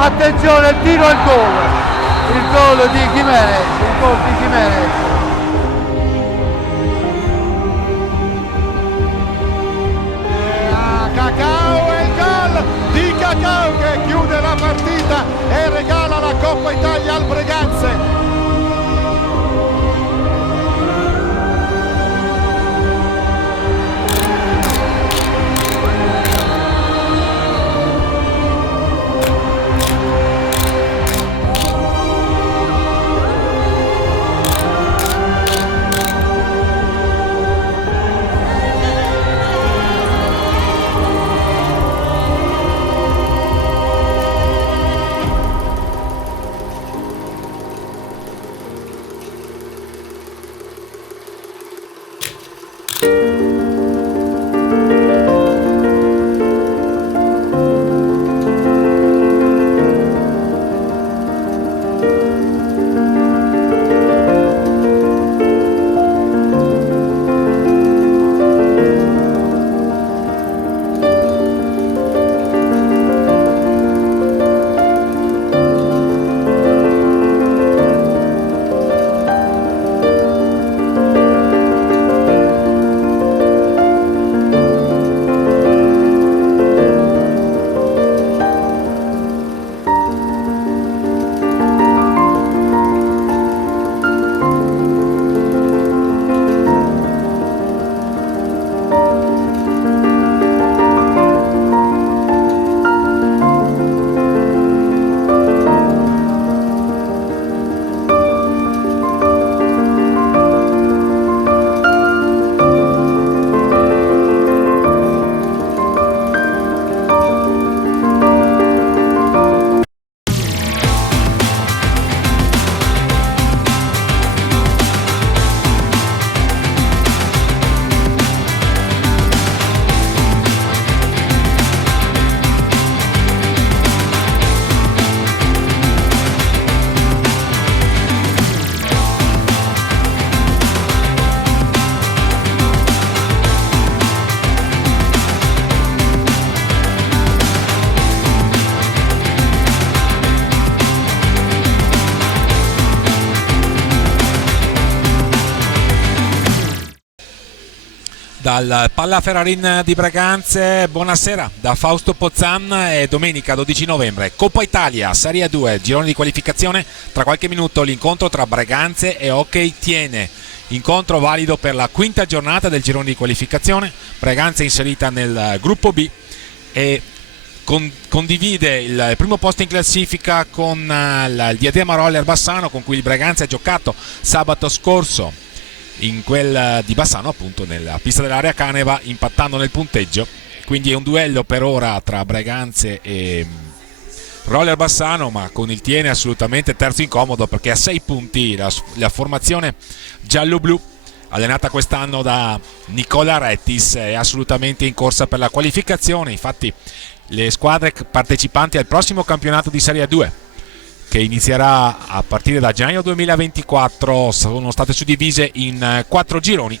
Attenzione, il tiro e il gol di Jimenez, il gol di Jimenez. Cacao e il gol di Cacao che chiude la partita e regala la Coppa Italia al Breganze. Dal Palla Ferrarin di Breganze, buonasera da Fausto Pozzan. È domenica 12 novembre, Coppa Italia Serie 2, girone di qualificazione. Tra qualche minuto l'incontro tra Breganze e Hockey Tiene, incontro valido per la quinta giornata del girone di qualificazione. Breganze inserita nel gruppo B e condivide il primo posto in classifica con il Diadema Roller Bassano, con cui il Breganze ha giocato sabato scorso in quel di Bassano, appunto nella pista dell'Area Caneva, impattando nel punteggio. Quindi è un duello per ora tra Breganze e Roller Bassano, ma con il Tiene assolutamente terzo incomodo, perché a 6 punti la formazione giallo-blu, allenata quest'anno da Nicola Rettis, è assolutamente in corsa per la qualificazione. Infatti le squadre partecipanti al prossimo campionato di Serie 2, che inizierà a partire da gennaio 2024, sono state suddivise in 4 gironi.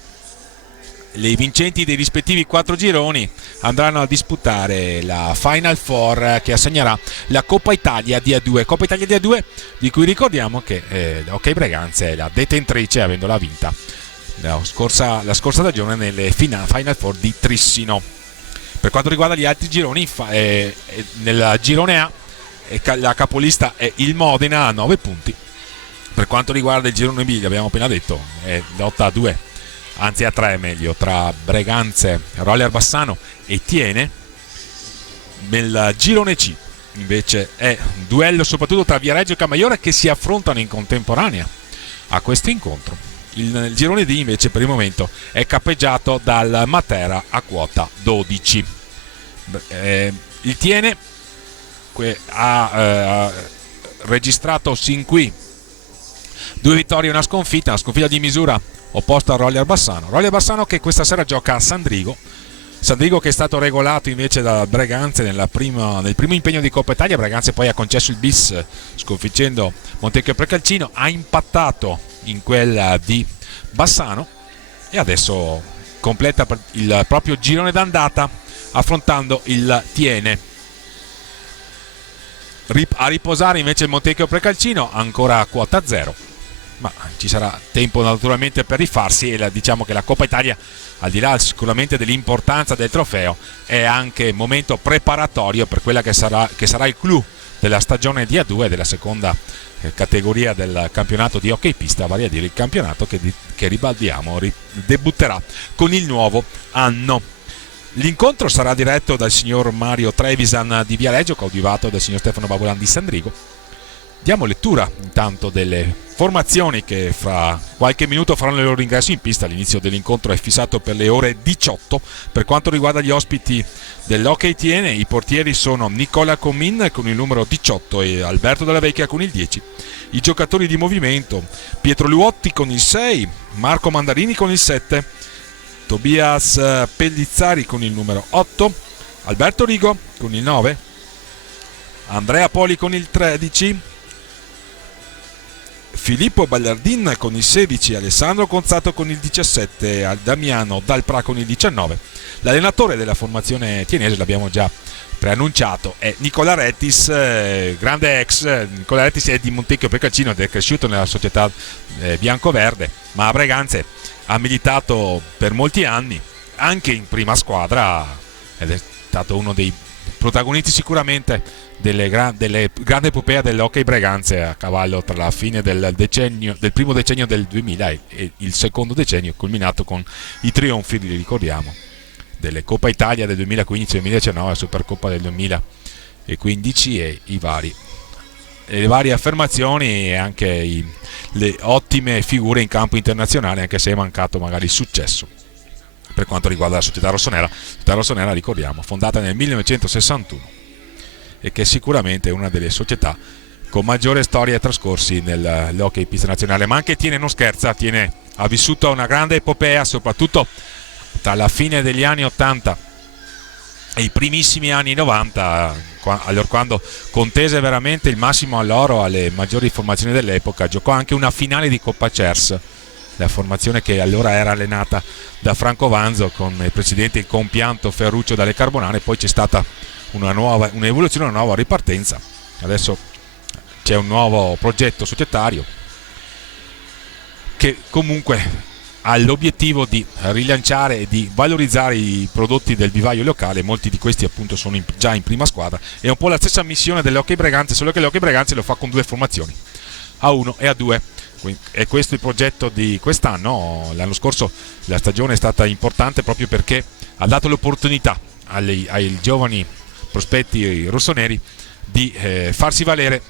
Le vincenti dei rispettivi 4 gironi andranno a disputare la Final Four, che assegnerà la Coppa Italia di A2. Coppa Italia di A2 di cui ricordiamo che l'Hockey Breganze è la detentrice, avendola vinta la scorsa stagione nelle Final Four di Trissino. Per quanto riguarda gli altri gironi, nel girone A la capolista è il Modena a 9 punti. Per quanto riguarda il girone B, abbiamo appena detto, è lotta a 2, anzi a 3 meglio, tra Breganze, Roller Bassano e Tiene. Nel girone C invece è un duello soprattutto tra Viareggio e Camaiore, che si affrontano in contemporanea a questo incontro. Il girone D invece per il momento è cappeggiato dal Matera a quota 12. Il Tiene ha registrato sin qui 2 vittorie e una sconfitta di misura opposta al Roller Bassano. Roller Bassano che questa sera gioca a Sandrigo che è stato regolato invece da Breganze nel primo impegno di Coppa Italia. Breganze poi ha concesso il bis sconfiggendo Montecchio Precalcino, ha impattato in quella di Bassano e adesso completa il proprio girone d'andata affrontando il Tiene. A riposare invece il Montecchio Precalcino, ancora a quota 0, ma ci sarà tempo naturalmente per rifarsi, e diciamo che la Coppa Italia, al di là sicuramente dell'importanza del trofeo, è anche momento preparatorio per quella che sarà il clou della stagione di A2, della seconda categoria del campionato di hockey pista, vale a dire il campionato che ribadiamo debutterà con il nuovo anno. L'incontro sarà diretto dal signor Mario Trevisan di Viareggio, coadiuvato dal signor Stefano Babulan di Sandrigo. Diamo lettura intanto delle formazioni che fra qualche minuto faranno il loro ingresso in pista. L'inizio dell'incontro è fissato per le ore 18. Per quanto riguarda gli ospiti dell'Hockey Tiene, i portieri sono Nicola Comin con il numero 18 e Alberto Della Vecchia con il 10. I giocatori di movimento: Pietro Luotti con il 6, Marco Mandarini con il 7, Tobias Pellizzari con il numero 8, Alberto Rigo con il 9, Andrea Poli con il 13, Filippo Ballardin con il 16, Alessandro Conzato con il 17, Damiano Dalpra con il 19. L'allenatore della formazione tienese, l'abbiamo già preannunciato, è Nicola Rettis, grande ex. Nicola Rettis è di Montecchio Precalcino ed è cresciuto nella società bianco-verde, ma a Breganze ha militato per molti anni anche in prima squadra ed è stato uno dei protagonisti sicuramente delle grandi epopee dell'hockey Breganze, a cavallo tra la fine del primo decennio del 2000 e il secondo decennio, culminato con i trionfi, li ricordiamo, delle Coppa Italia del 2015-2019, Supercoppa del 2015 e le varie affermazioni e anche le ottime figure in campo internazionale, anche se è mancato magari il successo per quanto riguarda la società rossonera. Società rossonera, ricordiamo, fondata nel 1961 e che sicuramente è una delle società con maggiore storia e trascorsi nell'hockey pista nazionale. Ma anche Tiene non scherza, Tiene ha vissuto una grande epopea, soprattutto tra la fine degli anni 80 e i primissimi anni 90, allora, quando contese veramente il massimo all'oro alle maggiori formazioni dell'epoca. Giocò anche una finale di Coppa Cers, la formazione che allora era allenata da Franco Vanzo con il presidente il compianto Ferruccio Dalle Carbonare. Poi c'è stata un'evoluzione, una nuova ripartenza. Adesso c'è un nuovo progetto societario che comunque ha l'obiettivo di rilanciare e di valorizzare i prodotti del vivaio locale. Molti di questi appunto sono già in prima squadra. È un po' la stessa missione dell'Hockey Breganze, solo che l'Hockey Breganze lo fa con due formazioni, A1 e A2. E questo è il progetto di quest'anno. L'anno scorso la stagione è stata importante proprio perché ha dato l'opportunità ai giovani prospetti rossoneri di farsi valere,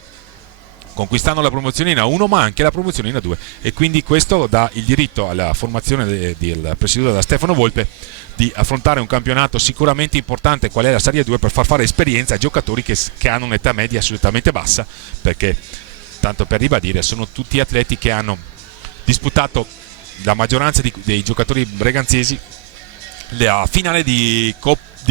conquistando la promozione in A1 ma anche la promozione in A2, e quindi questo dà il diritto alla formazione presieduta da Stefano Volpe di affrontare un campionato sicuramente importante qual è la Serie 2, per far fare esperienza a giocatori che hanno un'età media assolutamente bassa, perché, tanto per ribadire, sono tutti atleti che hanno disputato, la maggioranza dei giocatori breganzesi, la finale di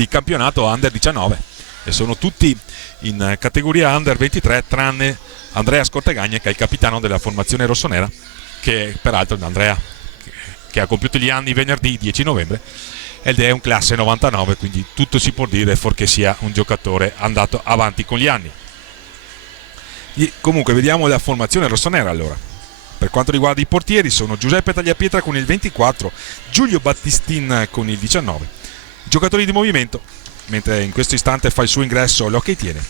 campionato Under 19, e sono tutti in categoria Under 23 tranne Andrea Scortegagna, che è il capitano della formazione rossonera, che peraltro Andrea che ha compiuto gli anni venerdì 10 novembre ed è un classe 99, quindi tutto si può dire fuorché sia un giocatore andato avanti con gli anni. Comunque vediamo la formazione rossonera allora. Per quanto riguarda i portieri sono Giuseppe Tagliapietra con il 24, Giulio Battistin con il 19. Giocatori di movimento, mentre in questo istante fa il suo ingresso l'Hockey Tiene: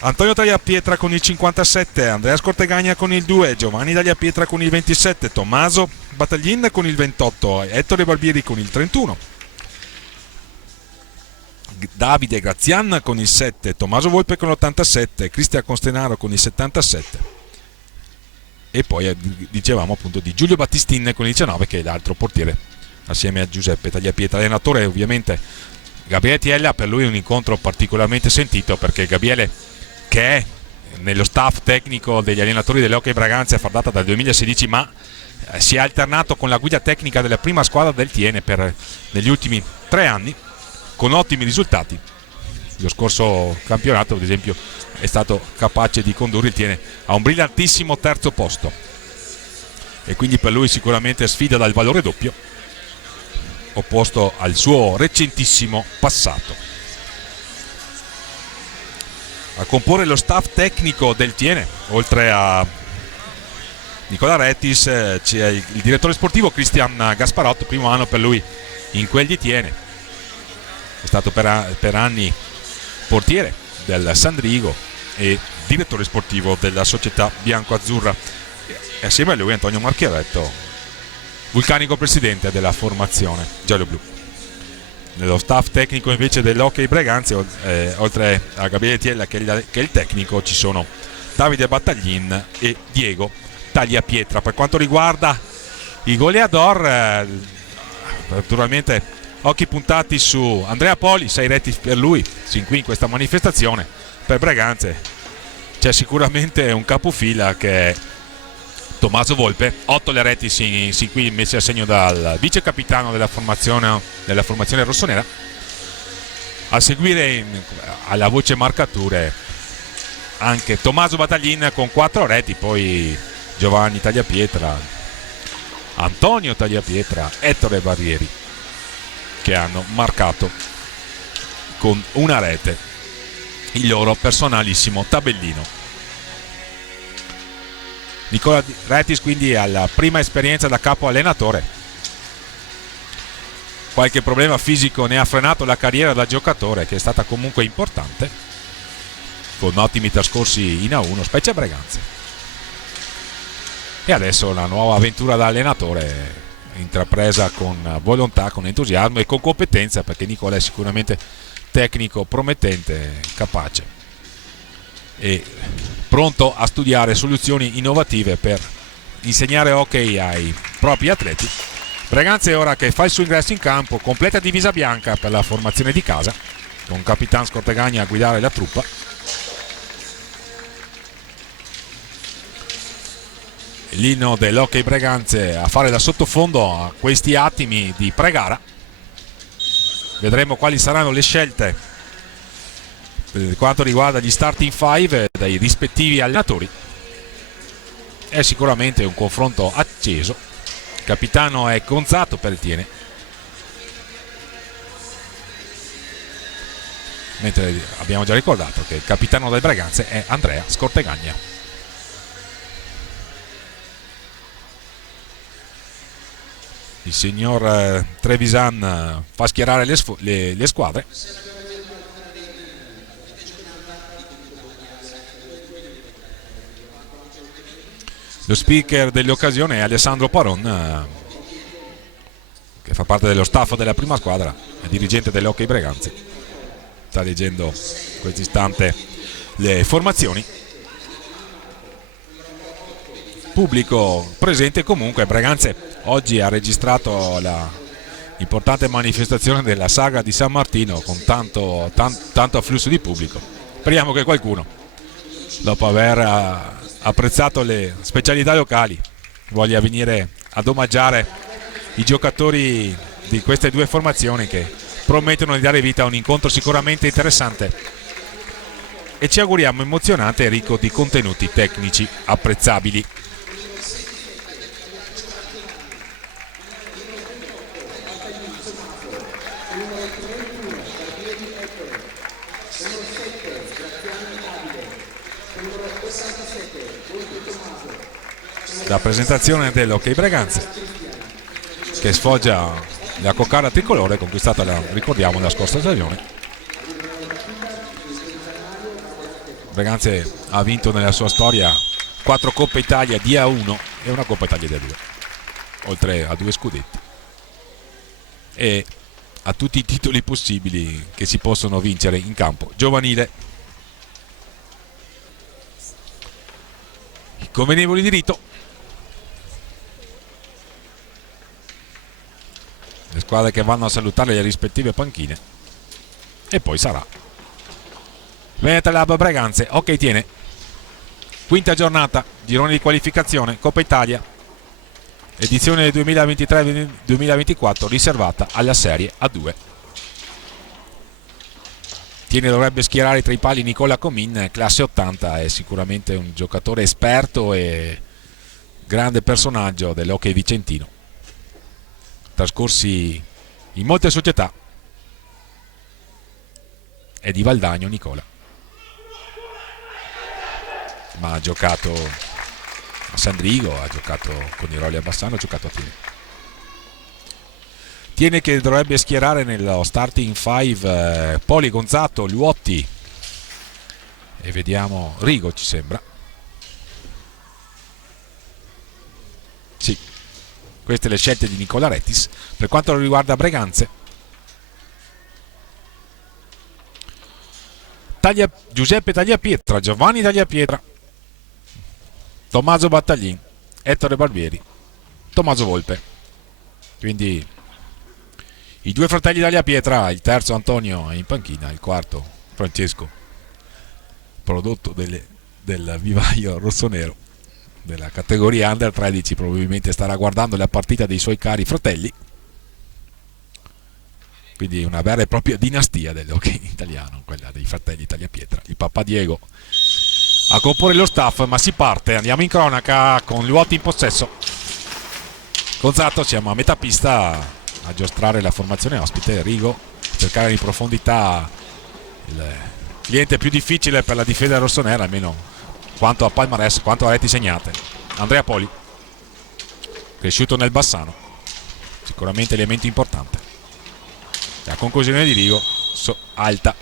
Antonio Tagliapietra con il 57, Andrea Scortegagna con il 2, Giovanni Tagliapietra con il 27, Tommaso Battaglin con il 28, Ettore Barbieri con il 31, Davide Grazian con il 7, Tommaso Volpe con l'87, Cristian Constenaro con il 77, e poi dicevamo appunto di Giulio Battistin con il 19, che è l'altro portiere assieme a Giuseppe Tagliapietra. Allenatore ovviamente Gabriele Tiella. Per lui è un incontro particolarmente sentito, perché Gabriele, che è nello staff tecnico degli allenatori dell'Hockey Breganze a far data dal 2016, ma si è alternato con la guida tecnica della prima squadra del Tiene negli ultimi 3 anni con ottimi risultati. Lo scorso campionato, ad esempio, è stato capace di condurre il Tiene a un brillantissimo terzo posto, e quindi per lui sicuramente sfida dal valore doppio, opposto al suo recentissimo passato. A comporre lo staff tecnico del Tiene, oltre a Nicola Rettis, c'è il direttore sportivo Cristian Gasparotto, primo anno per lui in quel di Tiene. È stato per anni portiere del Sandrigo e direttore sportivo della società bianco-azzurra. E assieme a lui Antonio Marchiaretto, vulcanico presidente della formazione giallo-blu. Nello staff tecnico invece dell'Hockey Breganze, oltre a Gabriele Tiella che è il tecnico, ci sono Davide Battaglin e Diego Tagliapietra. Per quanto riguarda i goleador, naturalmente occhi puntati su Andrea Poli, 6 reti per lui sin qui in questa manifestazione. Per Breganze c'è sicuramente un capofila che è Tommaso Volpe, 8 le reti sin qui messe a segno dal vice capitano della formazione rossonera. A seguire alla voce marcature anche Tommaso Battaglin con 4 reti, poi Giovanni Tagliapietra, Antonio Tagliapietra, Ettore Barrieri, che hanno marcato con una rete il loro personalissimo tabellino. Nicola Rettis quindi alla prima esperienza da capo allenatore. Qualche problema fisico ne ha frenato la carriera da giocatore, che è stata comunque importante, con ottimi trascorsi in A1, specie a Breganze. E adesso la nuova avventura da allenatore, intrapresa con volontà, con entusiasmo e con competenza, perché Nicola è sicuramente tecnico promettente, capace e pronto a studiare soluzioni innovative per insegnare hockey ai propri atleti. Breganze ora che fa il suo ingresso in campo, completa divisa bianca per la formazione di casa, con Capitan Scortegagni a guidare la truppa. L'inno dell'Hockey Breganze a fare da sottofondo a questi attimi di pre-gara. Vedremo quali saranno le scelte per quanto riguarda gli starting five dai rispettivi allenatori. È sicuramente un confronto acceso. Il capitano è Gonzato per il Tiene, mentre abbiamo già ricordato che il capitano del Breganze è Andrea Scortegagna. Il signor Trevisan fa schierare le squadre. Lo speaker dell'occasione è Alessandro Paron, che fa parte dello staff della prima squadra, è dirigente dell'Hockey Breganze. Sta leggendo in questo istante le formazioni. Pubblico presente comunque. Breganze oggi ha registrato la importante manifestazione della saga di San Martino con tanto afflusso di pubblico. Speriamo che qualcuno, dopo aver apprezzato le specialità locali, voglia venire ad omaggiare i giocatori di queste due formazioni, che promettono di dare vita a un incontro sicuramente interessante e ci auguriamo emozionante e ricco di contenuti tecnici apprezzabili. La presentazione dell'Hockey Breganze, che sfoggia la coccarda tricolore conquistata, ricordiamo, la scorsa stagione. Breganze ha vinto nella sua storia 4 Coppe Italia di A1 e una Coppa Italia di A2, oltre a 2 scudetti e a tutti i titoli possibili che si possono vincere in campo giovanile. I convenevoli di rito. Le squadre che vanno a salutare le rispettive panchine, e poi sarà Veneta Lab Breganze Hockey Tiene, quinta giornata, girone di qualificazione Coppa Italia, edizione 2023-2024, riservata alla Serie A2. Tiene dovrebbe schierare tra i pali Nicola Comin, classe 80, è sicuramente un giocatore esperto e grande personaggio dell'hockey vicentino, trascorsi in molte società. È di Valdagno Nicola. ma ha giocato a San Drigo, ha giocato con i Rolli a Bassano, ha giocato a Tiene. Tiene che dovrebbe schierare nello starting 5 Poli, Gonzato, Luotti e vediamo Rigo, ci sembra. Sì, queste le scelte di Nicola Rettis. Per quanto riguarda Breganze, Giuseppe Tagliapietra, Giovanni Tagliapietra, Tommaso Battaglin, Ettore Barbieri, Tommaso Volpe. Quindi i due fratelli Tagliapietra, il terzo Antonio è in panchina, il quarto Francesco, prodotto del vivaio rossonero della categoria Under 13, probabilmente starà guardando la partita dei suoi cari fratelli. Quindi una vera e propria dinastia dell'hockey italiano, quella dei fratelli Tagliapietra. Il papà Diego a comporre lo staff, ma si parte, andiamo in cronaca con Luotti in possesso. Gonzato, siamo a metà pista a giostrare la formazione ospite. Rigo cercare in profondità il cliente più difficile per la difesa rossonera, almeno quanto a palmarès, quanto a reti segnate. Andrea Poli, cresciuto nel Bassano, sicuramente elemento importante. La conclusione di Rigo alta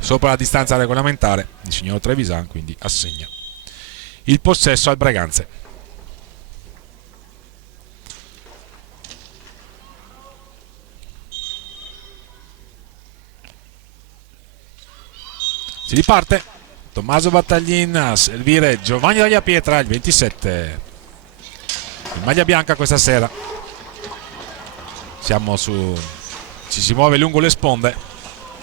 sopra la distanza regolamentare il signor Trevisan, quindi assegna il possesso al Breganze. Si riparte, Tommaso Battaglin a servire Giovanni Tagliapietra, il 27 in maglia bianca questa sera. Ci si muove lungo le sponde,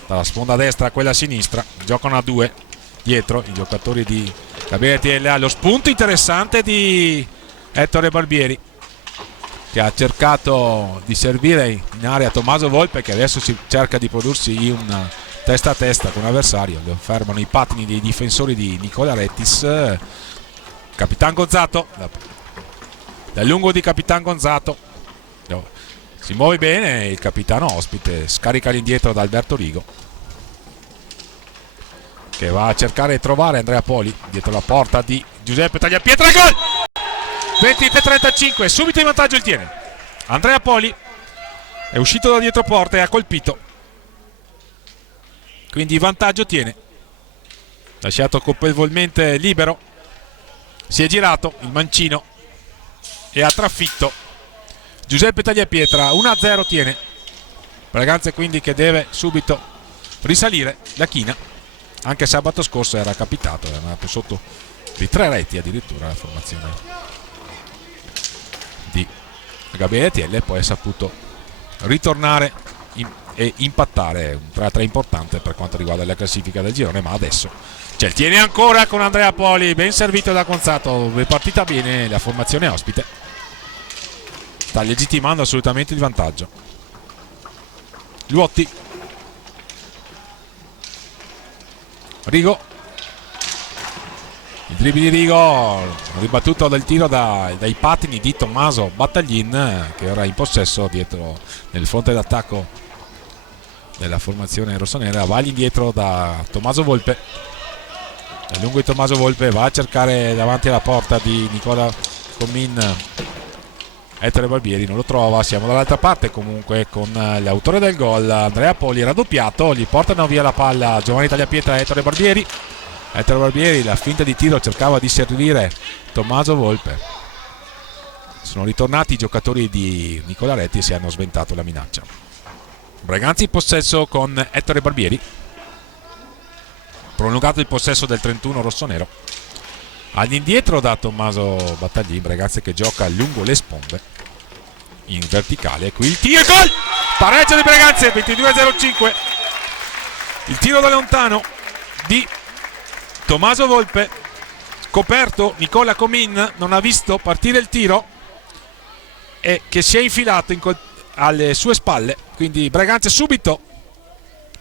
dalla sponda destra a quella sinistra, giocano a due dietro i giocatori di Gabriele TLA. Lo spunto interessante di Ettore Barbieri, che ha cercato di servire in area Tommaso Volpe, che adesso si cerca di prodursi un testa a testa con l'avversario. Lo fermano i pattini dei difensori di Nicola Rettis. Capitan Gonzato, dal lungo di Capitan Gonzato, si muove bene il capitano ospite, scarica all'indietro da Alberto Rigo, che va a cercare di trovare Andrea Poli dietro la porta di Giuseppe Tagliapietra. Gol! 23-35, subito in vantaggio il Tiene. Andrea Poli è uscito da dietro porta e ha colpito, quindi vantaggio Tiene. Lasciato colpevolmente libero, si è girato il mancino e ha trafitto Giuseppe Tagliapietra. 1-0 Tiene. Breganze quindi che deve subito risalire la china, anche sabato scorso era capitato, era andato sotto di 3 reti addirittura la formazione di Gabriele TL, poi è saputo ritornare e impattare un 3-3 importante per quanto riguarda la classifica del girone. Ma adesso c'è il Tiene ancora con Andrea Poli, ben servito da Gonzato, è partita bene la formazione ospite, sta legittimando assolutamente il vantaggio. Luotti, Rigo, il dribbling di Rigo ribattuto dal tiro dai pattini di Tommaso Battaglin, che ora è in possesso dietro nel fronte d'attacco della formazione rossonera. Va all'indietro da Tommaso Volpe, a lungo di Tommaso Volpe, va a cercare davanti alla porta di Nicola Comin Ettore Barbieri, non lo trova. Siamo dall'altra parte comunque con l'autore del gol, Andrea Poli, raddoppiato, gli portano via la palla Giovanni Tagliapietra e Ettore Barbieri. Ettore Barbieri, la finta di tiro, cercava di servire Tommaso Volpe. Sono ritornati i giocatori di Nicola Retti e si hanno sventato la minaccia. Breganze in possesso con Ettore Barbieri, prolungato il possesso del 31 rossonero. All'indietro da Tommaso Battaglin, Breganze che gioca lungo le sponde in verticale. Qui il tiro, gol! Pareggio di Breganze, 22-05. Il tiro da lontano di Tommaso Volpe, coperto Nicola Comin, non ha visto partire il tiro e che si è infilato alle sue spalle. Quindi Breganze subito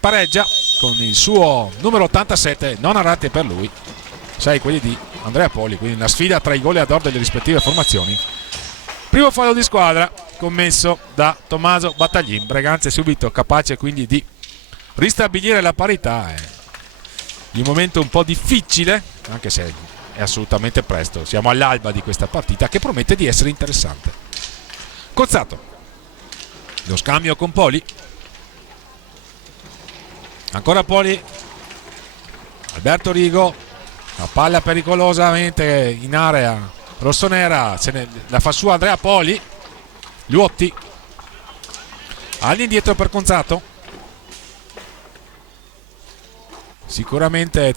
pareggia con il suo numero 87, non a rate per lui, 6 quelli di Andrea Poli. Quindi una sfida tra i goleador delle rispettive formazioni. Primo fallo di squadra commesso da Tommaso Battaglin. Breganze subito capace quindi di ristabilire la parità. Di un momento un po' difficile, anche se è assolutamente presto. Siamo all'alba di questa partita che promette di essere interessante. Cozzato, lo scambio con Poli, ancora Poli, Alberto Rigo, la palla pericolosamente in area rossonera, la fa su Andrea Poli, Luotti all'indietro per Cozzato, sicuramente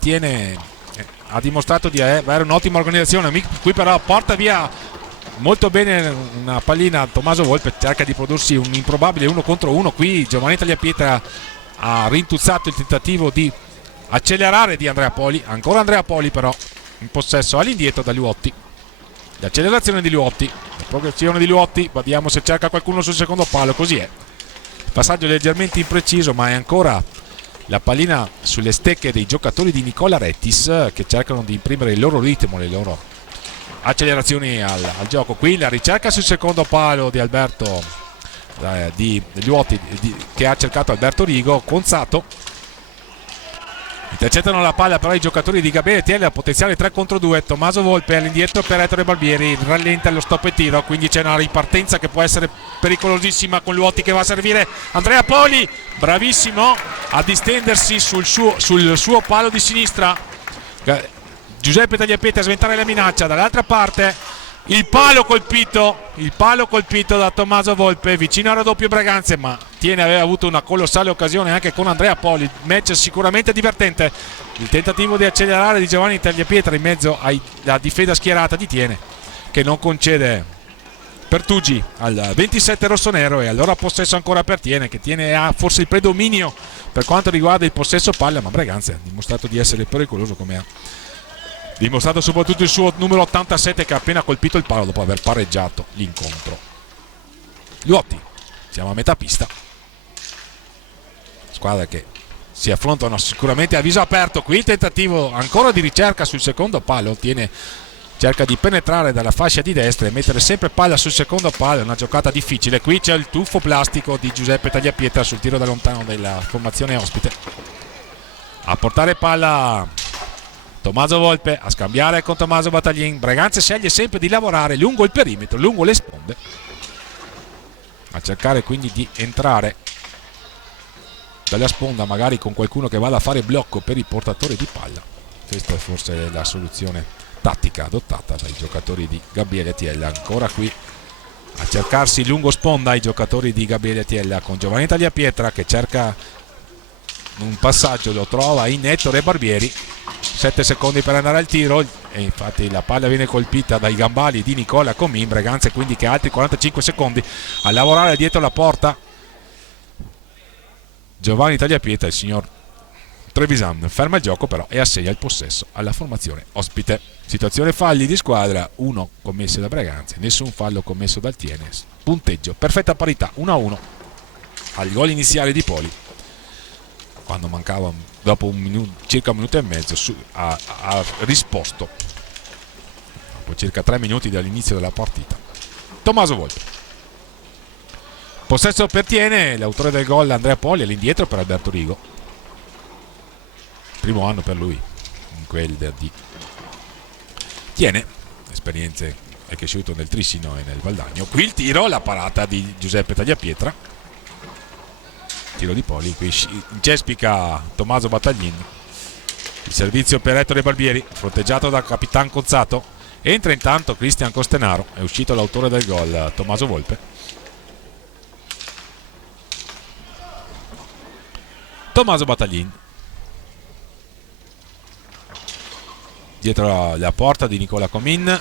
ha dimostrato di avere un'ottima organizzazione. Qui però porta via molto bene una pallina. Tommaso Volpe cerca di prodursi un improbabile 1 contro 1. Qui Giovanni Tagliapietra ha rintuzzato il tentativo di accelerare di Andrea Poli. Ancora Andrea Poli però in possesso all'indietro da Luotti. L'accelerazione di Luotti, la progressione di Luotti, vediamo se cerca qualcuno sul secondo palo. Così è, passaggio leggermente impreciso, ma è ancora la pallina sulle stecche dei giocatori di Nicola Rettis, che cercano di imprimere il loro ritmo, le loro accelerazioni al gioco. Qui la ricerca sul secondo palo di Alberto di Luotti, che ha cercato Alberto Rigo. Cozzato, intercettano la palla però i giocatori di Gabriele Tiella, potenziale 3 contro 2. Tommaso Volpe all'indietro per Ettore Barbieri, rallenta lo stop e tiro, quindi c'è una ripartenza che può essere pericolosissima con Luotti che va a servire Andrea Poli, bravissimo a distendersi sul suo palo di sinistra. Giuseppe Tagliapietra a sventare la minaccia. Dall'altra parte il palo colpito da Tommaso Volpe vicino al raddoppio Braganze, ma aveva avuto una colossale occasione anche con Andrea Poli. Match sicuramente divertente. Il tentativo di accelerare di Giovanni Tagliapietra in mezzo alla difesa schierata di Tiene, che non concede Pertugi al 27 rossonero, e allora possesso ancora per Tiene, che ha forse il predominio per quanto riguarda il possesso palla, ma Braganze ha dimostrato di essere pericoloso, come ha dimostrato soprattutto il suo numero 87, che ha appena colpito il palo dopo aver pareggiato l'incontro. Luotti, siamo a metà pista, squadra che si affrontano sicuramente a viso aperto. Qui il tentativo ancora di ricerca sul secondo palo. Tiene cerca di penetrare dalla fascia di destra e mettere sempre palla sul secondo palo, è una giocata difficile. Qui c'è il tuffo plastico di Giuseppe Tagliapietra sul tiro da lontano della formazione ospite. A portare palla Tommaso Volpe, a scambiare con Tommaso Battaglin. Braganze sceglie sempre di lavorare lungo il perimetro, lungo le sponde, a cercare quindi di entrare dalla sponda, magari con qualcuno che vada a fare blocco per i portatori di palla. Questa è forse la soluzione tattica adottata dai giocatori di Gabriele Tiella. Ancora qui a cercarsi lungo sponda i giocatori di Gabriele Tiella, con Giovanni Tagliapietra che cerca un passaggio, lo trova in Ettore Barbieri. 7 secondi per andare al tiro, e infatti la palla viene colpita dai gambali di Nicola Comin. Braganze quindi che ha altri 45 secondi a lavorare dietro la porta. Giovanni Tagliapietra, il signor Trevisan, ferma il gioco però e assegna il possesso alla formazione ospite. Situazione falli di squadra, 1 commesso da Braganze, nessun fallo commesso dal Tiene. Punteggio perfetta parità, 1-1 al gol iniziale di Poli, quando mancava dopo circa un minuto e mezzo ha risposto dopo circa 3 minuti dall'inizio della partita. Tommaso Volpe, possesso per Tiene, l'autore del gol Andrea Poli, all'indietro per Alberto Rigo, primo anno per lui in quel di Tiene, esperienze, è cresciuto nel Trissino e nel Valdagno. Qui il tiro, la parata di Giuseppe Tagliapietra, tiro di Poli, qui incespica Tommaso Battaglin, il servizio per Ettore Barbieri fronteggiato da Capitan Cozzato. Entra intanto Cristian Costenaro, è uscito l'autore del gol Tommaso Volpe. Tommaso Battaglin dietro la porta di Nicola Comin,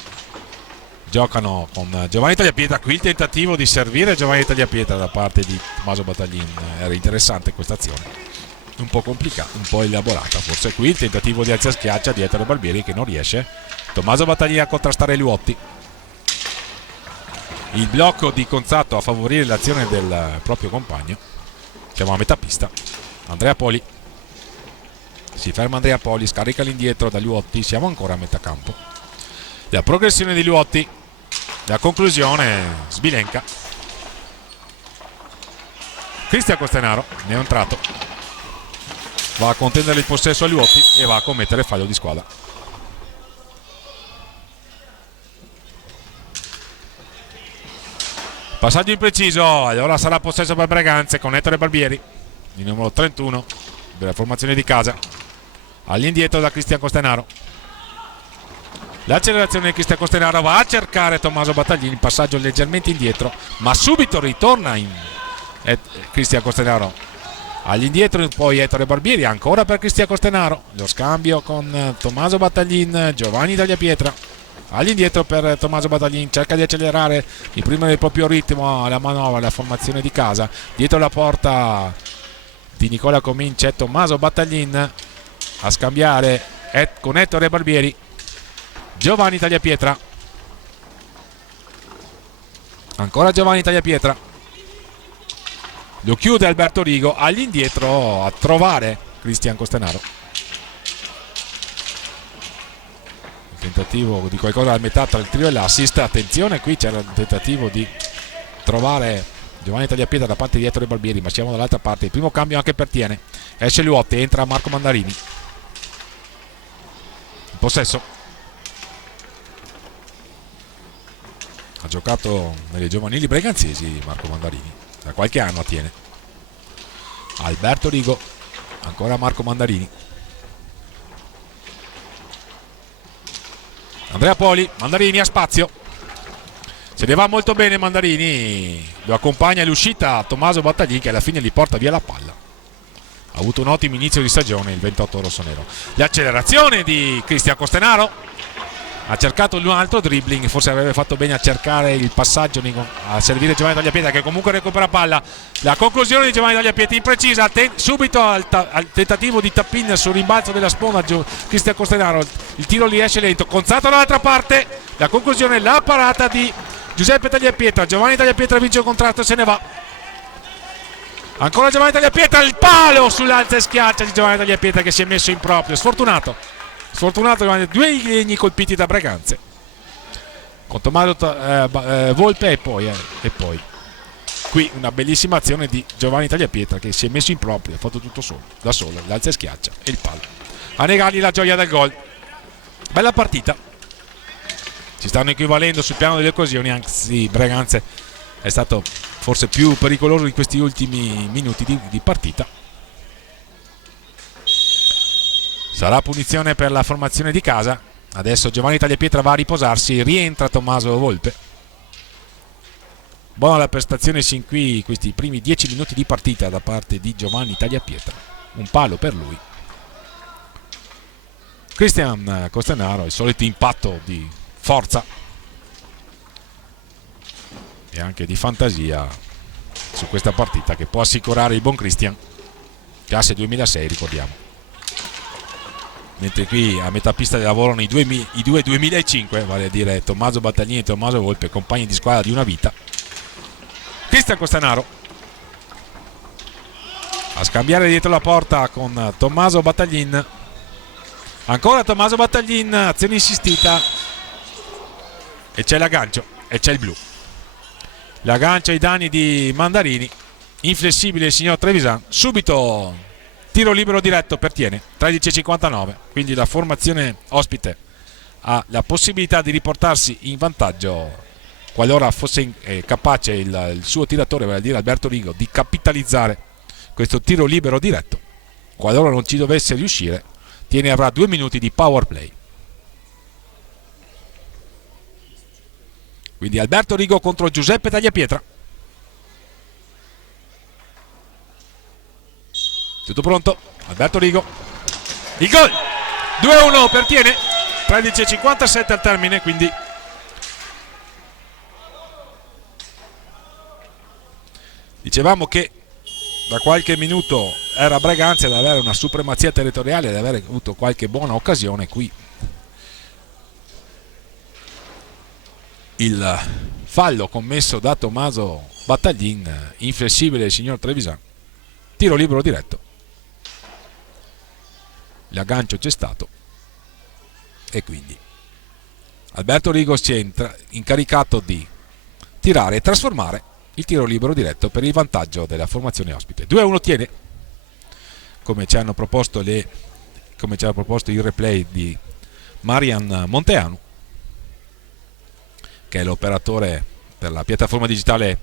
giocano con Giovanni Tagliapietra. Qui il tentativo di servire Giovanni Tagliapietra da parte di Tommaso Battaglin, era interessante questa azione, un po' complicata, un po' elaborata forse. Qui il tentativo di alza schiaccia dietro il Barbieri che non riesce. Tommaso Battaglin a contrastare Luotti, il blocco di Cozzato a favorire l'azione del proprio compagno. Siamo a metà pista, Andrea Poli, si ferma Andrea Poli, scarica l'indietro da Luotti, siamo ancora a metà campo. La progressione di Luotti, la conclusione sbilenca. Cristian Costenaro ne è entrato, va a contendere il possesso a Luotti e va a commettere fallo di squadra. Passaggio impreciso, allora sarà possesso per Breganze con Ettore Barbieri, il numero 31 della formazione di casa. All'indietro da Cristian Costenaro. L'accelerazione di Cristian Costenaro va a cercare Tommaso Battaglini, passaggio leggermente indietro, ma subito ritorna in Cristian Costenaro. All'indietro poi Ettore Barbieri, ancora per Cristian Costenaro, lo scambio con Tommaso Battaglin, Giovanni Tagliapietra. All'indietro per Tommaso Battaglin, cerca di accelerare, di imprimere il proprio ritmo alla manovra, la formazione di casa. Dietro la porta di Nicola Comin c'è Tommaso Battaglin a scambiare con Ettore Barbieri. Giovanni Tagliapietra, ancora Giovanni Tagliapietra, lo chiude Alberto Rigo. All'indietro a trovare Cristian Costenaro. Il tentativo di qualcosa a metà tra il trio e l'assist. Attenzione, qui c'era il tentativo di trovare Giovanni Tagliapietra da parte di Ettore Barbieri, ma siamo dall'altra parte. Il primo cambio anche per Tiene, esce Luotti, entra Marco Mandarini in possesso. Ha giocato nelle giovanili breganzesi Marco Mandarini, da qualche anno Tiene. Alberto Rigo, ancora Marco Mandarini. Andrea Poli, Mandarini a spazio. Se ne va molto bene Mandarini, lo accompagna all'uscita Tommaso Battaglini che alla fine gli porta via la palla. Ha avuto un ottimo inizio di stagione il 28 rossonero. L'accelerazione di Cristian Costenaro. Ha cercato un altro dribbling, forse avrebbe fatto bene a cercare il passaggio, a servire Giovanni Tagliapietra che comunque recupera palla. La conclusione di Giovanni Tagliapietra imprecisa, subito al tentativo di tap-in sul rimbalzo della sponda Cristian Costenaro. Il tiro gli esce lento, Conzato dall'altra parte, la conclusione, la parata di Giuseppe Tagliapietra. Giovanni Tagliapietra vince il contratto e se ne va. Ancora Giovanni Tagliapietra, il palo sull'alza e schiaccia di Giovanni Tagliapietra che si è messo in proprio, sfortunato due legni colpiti da Breganze con Tommaso Volpe e poi qui una bellissima azione di Giovanni Tagliapietra che si è messo in proprio, ha fatto tutto da solo, l'alza e schiaccia e il palo a negargli la gioia del gol. Bella partita, si stanno equivalendo sul piano delle occasioni, anzi Breganze è stato forse più pericoloso in questi ultimi minuti di partita. Sarà punizione per la formazione di casa. Adesso Giovanni Tagliapietra va a riposarsi, rientra Tommaso Volpe. Buona la prestazione sin qui, questi primi 10 minuti di partita da parte di Giovanni Tagliapietra. Un palo per lui. Cristian Costenaro, il solito impatto di forza e anche di fantasia su questa partita che può assicurare il buon Cristian, classe 2006 ricordiamo. Mentre qui a metà pista lavorano i due 2005, vale a dire Tommaso Battaglini e Tommaso Volpe, compagni di squadra di una vita. Cristian Costenaro a scambiare dietro la porta con Tommaso Battaglin. Ancora Tommaso Battaglin, azione insistita e c'è l'aggancio e c'è il blu. L'aggancio ai danni di Mandarini, inflessibile il signor Trevisan. Subito tiro libero diretto per Tiene, 13:59, quindi la formazione ospite ha la possibilità di riportarsi in vantaggio qualora fosse capace il suo tiratore, vale a dire Alberto Rigo, di capitalizzare questo tiro libero diretto. Qualora non ci dovesse riuscire, Tiene avrà 2 minuti di power play. Quindi Alberto Rigo contro Giuseppe Tagliapietra. Tutto pronto, Alberto Rigo, il gol, 2-1 per Tiene, 13:57 al termine, quindi dicevamo che da qualche minuto era Breganze ad avere una supremazia territoriale, ad avere avuto qualche buona occasione. Qui il fallo commesso da Tommaso Battaglin, inflessibile il signor Trevisan, tiro libero diretto. L'aggancio c'è stato e quindi Alberto Rigo si è incaricato di tirare e trasformare il tiro libero diretto per il vantaggio della formazione ospite. 2-1 Tiene, come ci hanno proposto il replay di Marian Monteanu, che è l'operatore per la piattaforma digitale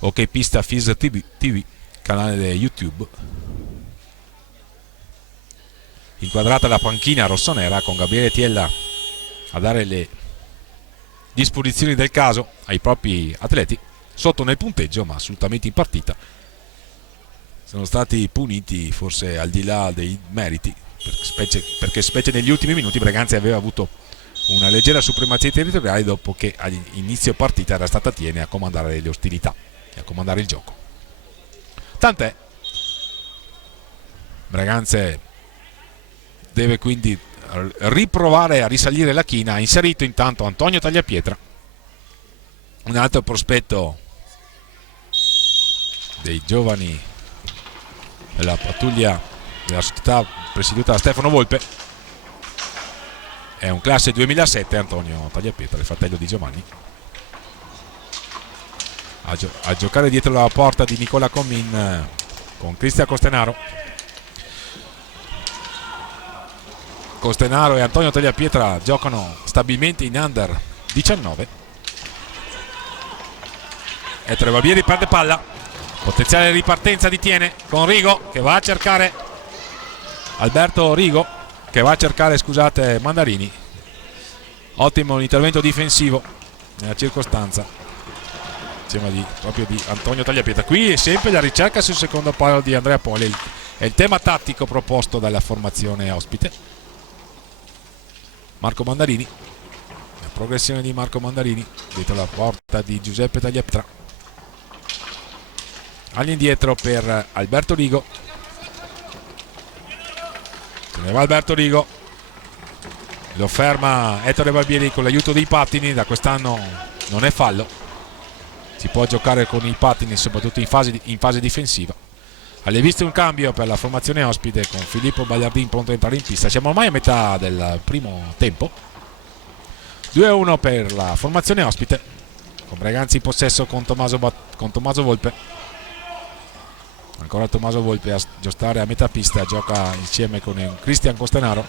Ok Pista Fis TV, canale YouTube. Inquadrata la panchina rossonera con Gabriele Tiella a dare le disposizioni del caso ai propri atleti, sotto nel punteggio ma assolutamente in partita. Sono stati puniti forse al di là dei meriti, perché specie negli ultimi minuti Breganze aveva avuto una leggera supremazia territoriale dopo che all'inizio partita era stata Tiene a comandare le ostilità e a comandare il gioco. Tant'è, Breganze deve quindi riprovare a risalire la china. Ha inserito intanto Antonio Tagliapietra, un altro prospetto dei giovani della pattuglia della società presieduta da Stefano Volpe. È un classe 2007 Antonio Tagliapietra, il fratello di Giovanni, a giocare dietro la porta di Nicola Comin con Cristian Costenaro. Costenaro e Antonio Tagliapietra giocano stabilmente in under 19. Ettore Barbieri perde palla, potenziale ripartenza di Tiene con Rigo che va a cercare Alberto Rigo che va a cercare, scusate, Mandarini. Ottimo l'intervento difensivo nella circostanza insieme proprio di Antonio Tagliapietra. Qui è sempre la ricerca sul secondo palo di Andrea Poli, è il tema tattico proposto dalla formazione ospite. Marco Mandarini, la progressione di Marco Mandarini dietro la porta di Giuseppe Tagliapietra, all'indietro per Alberto Rigo, se ne va Alberto Rigo, lo ferma Ettore Barbieri con l'aiuto dei pattini. Da quest'anno non è fallo, si può giocare con i pattini soprattutto in fase difensiva. Alle viste un cambio per la formazione ospite con Filippo Bagliardin pronto a entrare in pista. Siamo ormai a metà del primo tempo. 2-1 per la formazione ospite, con Breganze in possesso con Tommaso Volpe. Ancora Tommaso Volpe a giostare a metà pista, gioca insieme con Cristian Costenaro.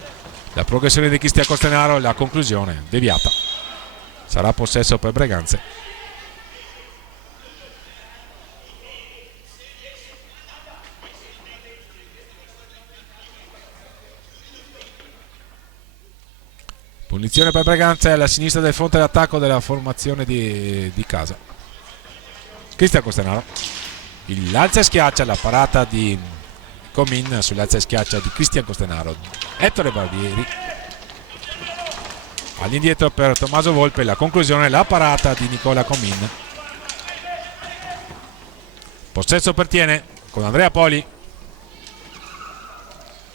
La progressione di Cristian Costenaro, la conclusione deviata. Sarà possesso per Breganze. Punizione per Breganze alla sinistra del fronte d'attacco della formazione di casa. Cristian Costenaro, l'alza e schiaccia, la parata di Comin sull'alza e schiaccia di Cristian Costenaro. Ettore Barbieri all'indietro per Tommaso Volpe, la conclusione, la parata di Nicola Comin. Possesso per Tiene con Andrea Poli.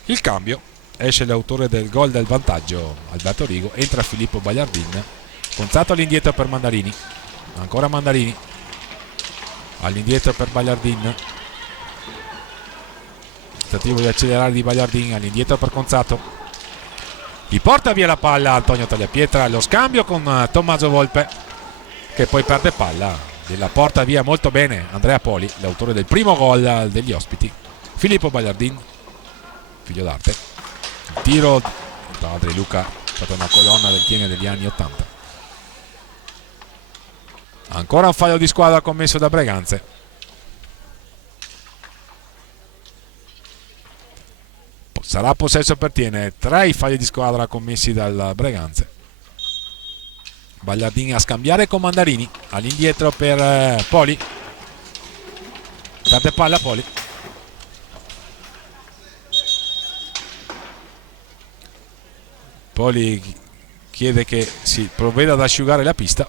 Il cambio, esce l'autore del gol del vantaggio Alberto Rigo, entra Filippo Bagliardin. Conzato all'indietro per Mandarini, ancora Mandarini all'indietro per Bagliardin, tentativo di accelerare di Bagliardin, all'indietro per Conzato, gli porta via la palla Antonio Tagliapietra. Lo scambio con Tommaso Volpe che poi perde palla, la porta via molto bene Andrea Poli, l'autore del primo gol degli ospiti. Filippo Bagliardin, figlio d'arte, il tiro il padre Luca, è stata una colonna del Tiene degli anni 80. Ancora un fallo di squadra commesso da Breganze. Sarà possesso per Tiene, 3 i falli di squadra commessi dal Breganze. Bagliardini a scambiare con Mandarini, all'indietro per Poli, perde palla Poli. Poli chiede che si provveda ad asciugare la pista.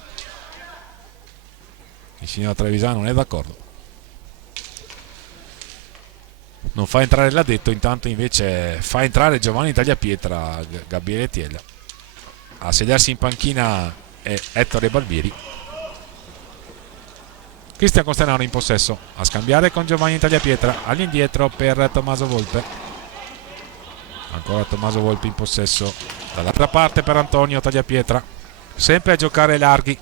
Il signor Trevisano non è d'accordo, non fa entrare l'addetto. Intanto invece fa entrare Giovanni Tagliapietra, Gabriele Tiella. A sedersi in panchina è Ettore Barbieri. Cristian Costenaro in possesso, a scambiare con Giovanni Tagliapietra, all'indietro per Tommaso Volpe. Ancora Tommaso Volpe in possesso, dall'altra parte per Antonio Tagliapietra, sempre a giocare larghi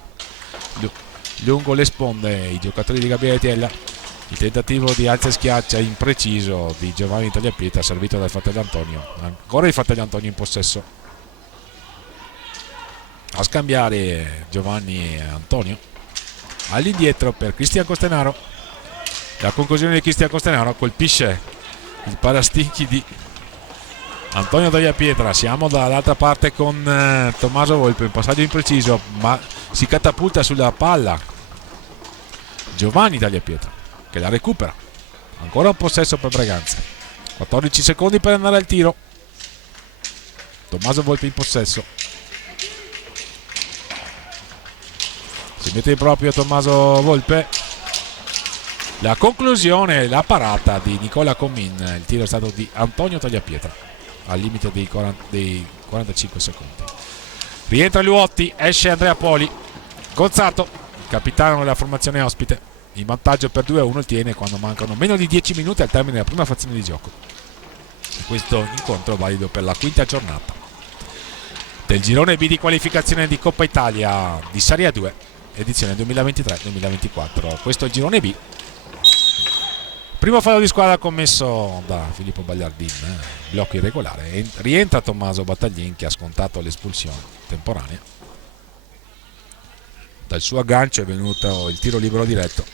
lungo le sponde i giocatori di Gabriele Tiella. Il tentativo di alza e schiaccia impreciso di Giovanni Tagliapietra, servito dal fratello Antonio. Ancora il fratello Antonio in possesso, a scambiare Giovanni e Antonio, all'indietro per Cristian Costenaro. La conclusione di Cristian Costenaro colpisce il parastinchi di Antonio Tagliapietra. Siamo dall'altra parte con Tommaso Volpe, un passaggio impreciso, ma si catapulta sulla palla Giovanni Tagliapietra che la recupera. Ancora un possesso per Breganze, 14 secondi per andare al tiro. Tommaso Volpe in possesso, si mette in proprio Tommaso Volpe. La conclusione, la parata di Nicola Commin. Il tiro è stato di Antonio Tagliapietra al limite dei 45 secondi. Rientra Luotti, esce Andrea Poli. Gonzato, capitano della formazione ospite, in vantaggio per 2-1 il tiene quando mancano meno di 10 minuti al termine della prima frazione di gioco. Questo incontro è valido per la quinta giornata del girone B di qualificazione di Coppa Italia di Serie 2 edizione 2023-2024. Questo è il girone B. Primo fallo di squadra commesso da Filippo Bagliardin, blocco irregolare. Rientra Tommaso Battaglin che ha scontato l'espulsione temporanea. Dal suo aggancio è venuto il tiro libero diretto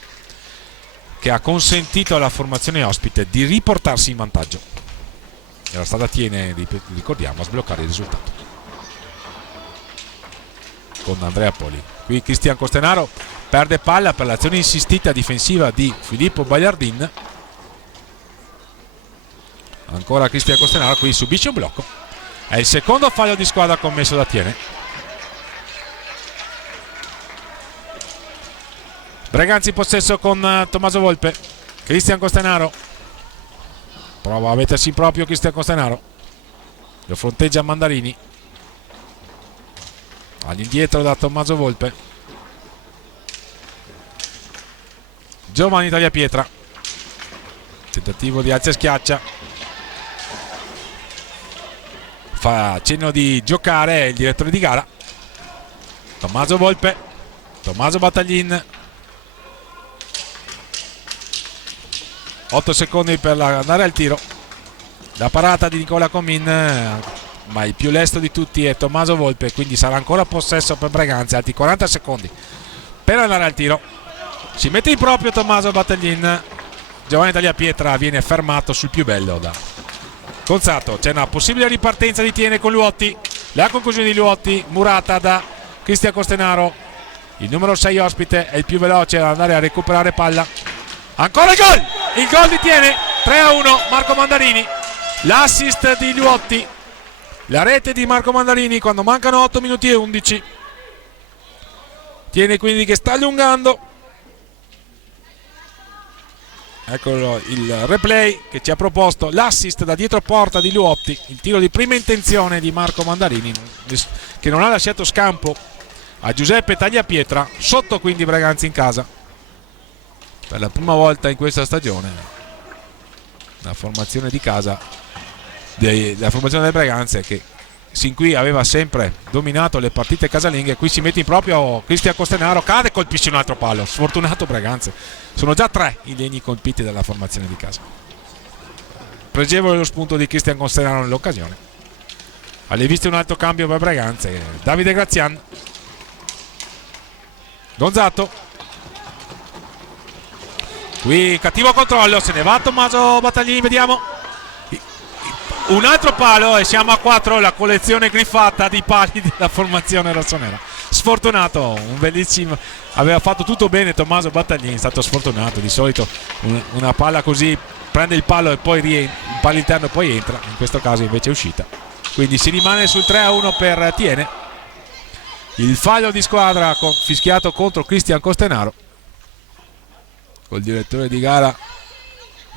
che ha consentito alla formazione ospite di riportarsi in vantaggio. Era stata Tiene, ricordiamo, a sbloccare il risultato con Andrea Poli. Qui Cristian Costenaro perde palla per l'azione insistita difensiva di Filippo Bagliardin. Ancora Cristian Costenaro, qui subisce un blocco. È il secondo fallo di squadra commesso da Tiene. Breganzi in possesso con Tommaso Volpe. Cristian Costenaro prova a mettersi in proprio. Cristian Costenaro lo fronteggia Mandarini. All'indietro da Tommaso Volpe. Giovanni Tagliapietra, tentativo di alza e schiaccia, fa cenno di giocare il direttore di gara. Tommaso Volpe, Tommaso Battaglin, 8 secondi per andare al tiro. La parata di Nicola Commin, ma il più lesto di tutti è Tommaso Volpe, quindi sarà ancora possesso per Breganze. Altri 40 secondi per andare al tiro. Si mette in proprio Tommaso Battaglin. Giovanni Tagliapietra viene fermato sul più bello da Gonzato. C'è una possibile ripartenza di Tiene con Luotti. La conclusione di Luotti murata da Cristian Costenaro. Il numero 6 ospite è il più veloce ad andare a recuperare palla. Ancora il gol! Il gol di Tiene, 3-1 Marco Mandarini. L'assist di Luotti, la rete di Marco Mandarini quando mancano 8 minuti e 11. Tiene quindi che sta allungando. Eccolo il replay che ci ha proposto l'assist da dietro porta di Luotti, il tiro di prima intenzione di Marco Mandarini che non ha lasciato scampo a Giuseppe Tagliapietra. Sotto quindi Breganze in casa per la prima volta in questa stagione. La formazione di casa, la formazione del Breganze che sin qui aveva sempre dominato le partite casalinghe. Qui si mette in proprio Cristian Costenaro, cade e colpisce un altro palo. Sfortunato Breganze. Sono già 3 i legni colpiti dalla formazione di casa. Pregevole lo spunto di Cristian Costenaro nell'occasione. Alle viste un altro cambio per Breganze. Davide Grazian, Gonzato, qui cattivo controllo, se ne va Tommaso Battaglini. Vediamo un altro palo e siamo a 4. La collezione griffata di pali della formazione rossonera. Sfortunato, un bellissimo, aveva fatto tutto bene Tommaso Battaglini, è stato sfortunato. Di solito una palla così prende il palo e poi il palo interno poi entra, in questo caso invece è uscita, quindi si rimane sul 3-1 per Tiene. Il fallo di squadra fischiato contro Cristian Costenaro. Col direttore di gara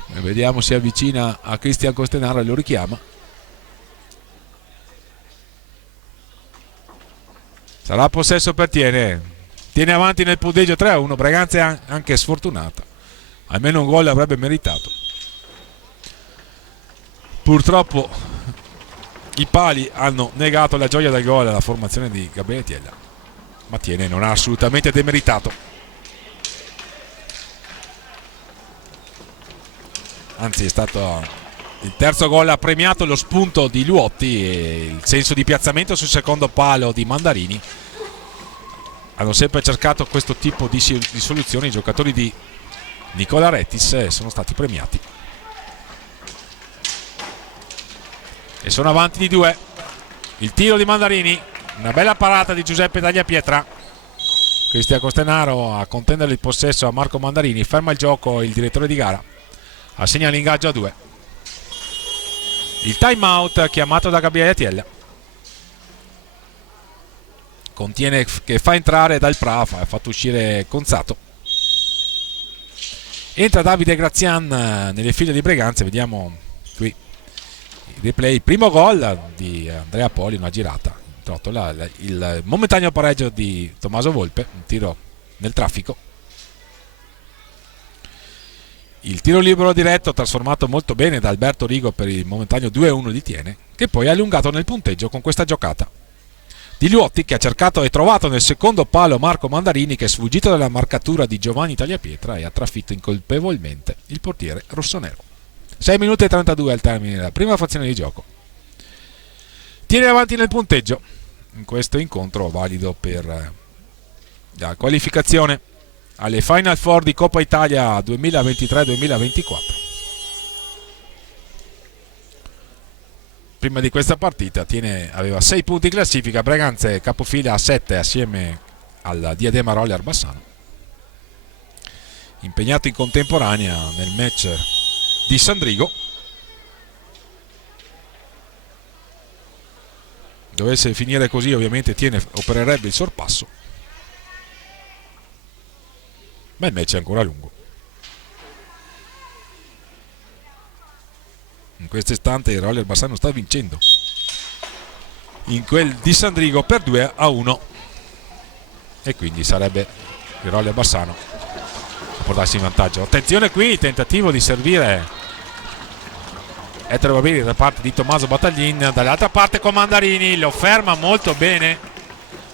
vediamo si avvicina a Cristian Costenaro e lo richiama. Sarà possesso per Tiene. Tiene avanti nel punteggio 3-1. Breganze è anche sfortunata, almeno un gol avrebbe meritato. Purtroppo i pali hanno negato la gioia del gol alla formazione di Gabriele Tiella, ma Tiene non ha assolutamente demeritato, anzi è stato il terzo gol, ha premiato lo spunto di Luotti e il senso di piazzamento sul secondo palo di Mandarini. Hanno sempre cercato questo tipo di soluzioni i giocatori di Nicola Rettis sono stati premiati e sono avanti di 2. Il tiro di Mandarini, una bella parata di Giuseppe Tagliapietra. Cristian Costenaro a contendere il possesso a Marco Mandarini, ferma il gioco il direttore di gara, assegna l'ingaggio a 2. Il time out chiamato da Gabriele Tiella contiene che fa entrare Dal Pra, ha fatto uscire Conzato. Entra Davide Grazian nelle file di Breganze, vediamo qui il replay, il primo gol di Andrea Poli, una girata in trottola, il momentaneo pareggio di Tommaso Volpe, un tiro nel traffico. Il tiro libero diretto trasformato molto bene da Alberto Rigo per il momentaneo 2-1 di Tiene, che poi ha allungato nel punteggio con questa giocata di Luotti, che ha cercato e trovato nel secondo palo Marco Mandarini, che è sfuggito dalla marcatura di Giovanni Tagliapietra e ha trafitto incolpevolmente il portiere rossonero. 6 minuti e 32 al termine della prima frazione di gioco. Tiene avanti nel punteggio in questo incontro valido per la qualificazione alle Final Four di Coppa Italia 2023-2024. Prima di questa partita Tiene aveva 6 punti in classifica, Breganze capofila a 7 assieme al Diadema Roller Bassano, impegnato in contemporanea nel match di Sandrigo. Dovesse finire così ovviamente Tiene opererebbe il sorpasso, ma il match è ancora lungo. In questo istante il Roller Bassano sta vincendo in quel di Sandrigo per 2-1 e quindi sarebbe il Roller Bassano a portarsi in vantaggio. Attenzione qui, il tentativo di servire Ettore Barbieri da parte di Tommaso Battaglin, dall'altra parte con Mandarini, lo ferma molto bene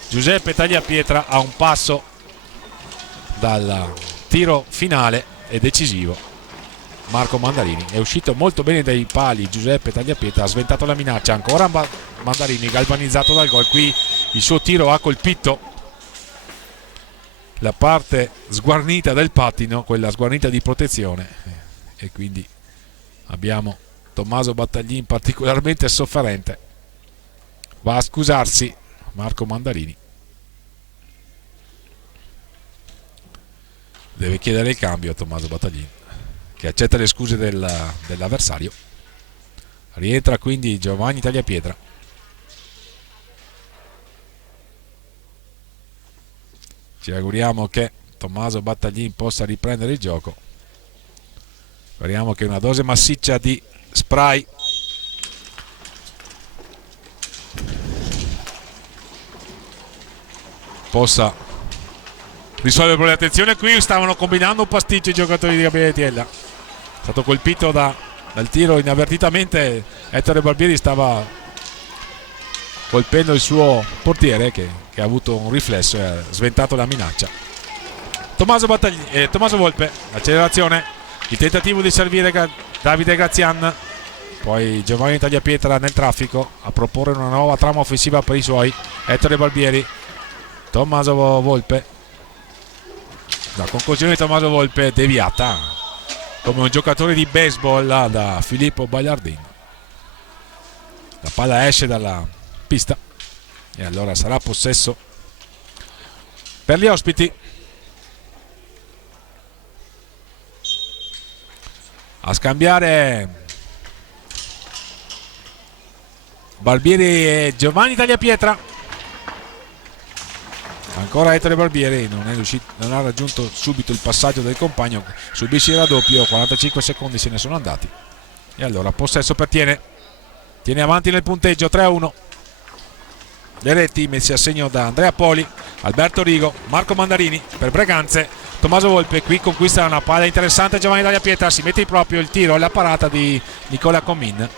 Giuseppe Tagliapietra a un passo dal tiro finale e decisivo. Marco Mandarini è uscito molto bene dai pali, Giuseppe Tagliapietra ha sventato la minaccia, ancora Mandarini galvanizzato dal gol. Qui il suo tiro ha colpito la parte sguarnita del pattino, quella sguarnita di protezione, e quindi abbiamo Tommaso Battaglin particolarmente sofferente. Va a scusarsi Marco Mandarini, deve chiedere il cambio a Tommaso Battaglin, che accetta le scuse dell'avversario. Rientra quindi Giovanni Tagliapietra. Ci auguriamo che Tommaso Battaglin possa riprendere il gioco. Speriamo che una dose massiccia di spray possa risolvere il problema. Attenzione, qui stavano combinando un pasticcio i giocatori di Gabriele Tiella. È stato colpito dal tiro inavvertitamente. Ettore Barbieri stava colpendo il suo portiere che ha avuto un riflesso e ha sventato la minaccia. Tommaso Volpe, accelerazione, il tentativo di servire Davide Grazian, poi Giovanni Tagliapietra nel traffico a proporre una nuova trama offensiva per i suoi. Ettore Barbieri, Tommaso Volpe, la conclusione di Tommaso Volpe deviata come un giocatore di baseball da Filippo Bagliardin. La palla esce dalla pista e allora sarà possesso per gli ospiti. A scambiare Barbieri e Giovanni Tagliapietra. Ancora Ettore Barbieri non ha raggiunto subito il passaggio del compagno, subisce il raddoppio, 45 secondi se ne sono andati e allora possesso per Tiene avanti nel punteggio 3-1. Le reti messi a segno da Andrea Poli, Alberto Rigo, Marco Mandarini per Breganze. Tommaso Volpe qui conquista una palla interessante, Giovanni Tagliapietra si mette in proprio il tiro e la parata di Nicola Commin.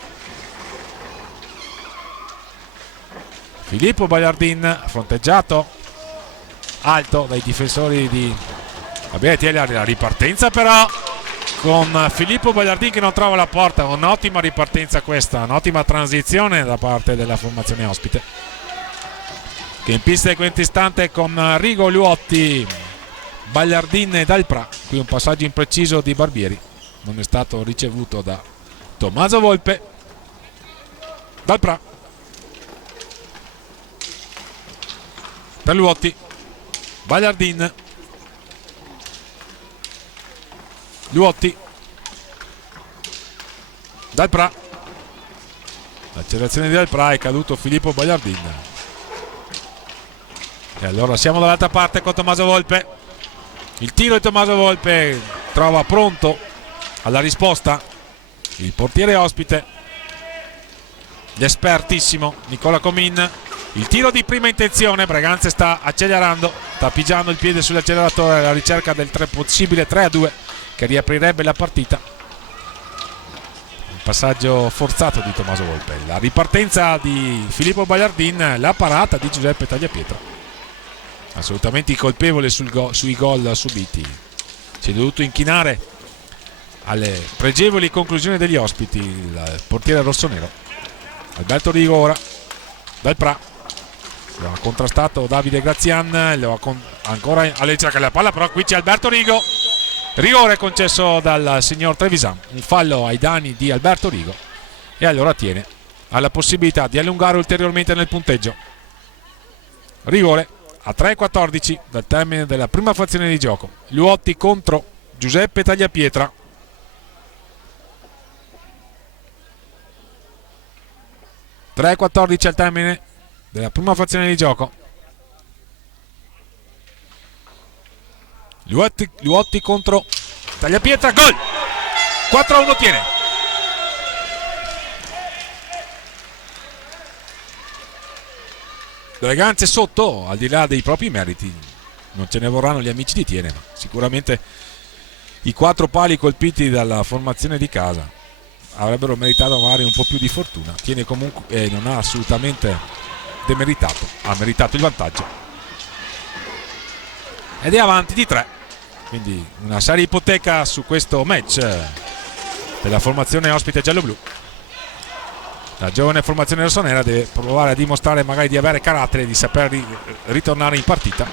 Filippo Bagliardin fronteggiato alto dai difensori di Gabriele Tiella. La ripartenza però con Filippo Bagliardin che non trova la porta. Un'ottima ripartenza questa, un'ottima transizione da parte della formazione ospite, che in pista in questo istante con Rigo, Luotti Bagliardin e Dalprà. Qui un passaggio impreciso di Barbieri, non è stato ricevuto da Tommaso Volpe. Dalprà per Luotti, Bagliardin, Luotti, Dalprà. L'accelerazione di Dalprà, è caduto Filippo Bagliardin. E allora siamo dall'altra parte con Tommaso Volpe. Il tiro di Tommaso Volpe trova pronto alla risposta il portiere ospite, l'espertissimo Nicola Comin. Il tiro di prima intenzione, Breganze sta accelerando, sta pigiando il piede sull'acceleratore alla ricerca del possibile 3-2 che riaprirebbe la partita. Il passaggio forzato di Tommaso Volpe, la ripartenza di Filippo Bagliardin, la parata di Giuseppe Tagliapietra. Assolutamente colpevole sui gol subiti. Si è dovuto inchinare alle pregevoli conclusioni degli ospiti il portiere rossonero. Alberto Rigo ora, Dalprà, lo ha contrastato Davide Grazian, ancora alla ricerca della palla, però qui c'è Alberto Rigo. Rigore concesso dal signor Trevisan, un fallo ai danni di Alberto Rigo, e allora tiene alla possibilità di allungare ulteriormente nel punteggio. Rigore a 3:14 dal termine della prima frazione di gioco. Luotti contro Giuseppe Tagliapietra. (3:14) al termine della prima frazione di gioco. Luotti contro Tagliapietra, gol! 4-1 tiene. Breganze sotto, al di là dei propri meriti. Non ce ne vorranno gli amici di Tiene, ma sicuramente i 4 pali colpiti dalla formazione di casa avrebbero meritato magari un po' più di fortuna. Tiene comunque non ha assolutamente demeritato, ha meritato il vantaggio ed è avanti di 3, quindi una seria ipoteca su questo match della formazione ospite giallo-blu. La giovane formazione rossonera deve provare a dimostrare magari di avere carattere, di saper ritornare in partita.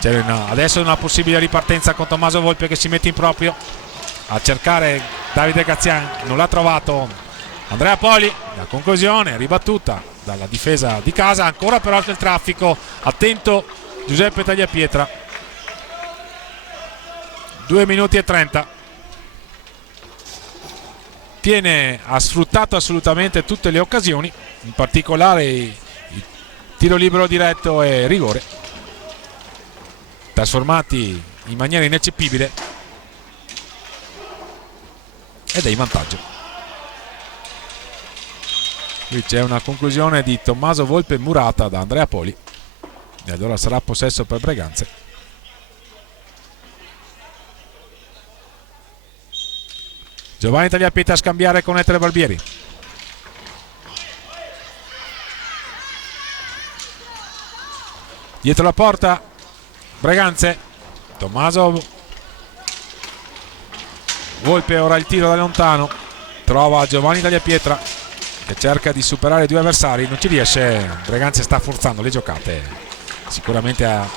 C'è adesso una possibile ripartenza con Tommaso Volpe che si mette in proprio a cercare Davide Grazian, non l'ha trovato Andrea Poli. La conclusione ribattuta dalla difesa di casa, ancora però nel traffico, attento Giuseppe Tagliapietra. 2 minuti e 30. Tiene ha sfruttato assolutamente tutte le occasioni, in particolare il tiro libero diretto e rigore, trasformati in maniera ineccepibile, ed è in vantaggio. Qui c'è una conclusione di Tommaso Volpe murata da Andrea Poli, e allora sarà possesso per Breganze. Giovanni Tagliapietra a scambiare con Ettore Barbieri. Dietro la porta Breganze, Tommaso Volpe, ora il tiro da lontano, trova Giovanni Tagliapietra che cerca di superare 2 avversari, non ci riesce. Breganze sta forzando le giocate, sicuramente ha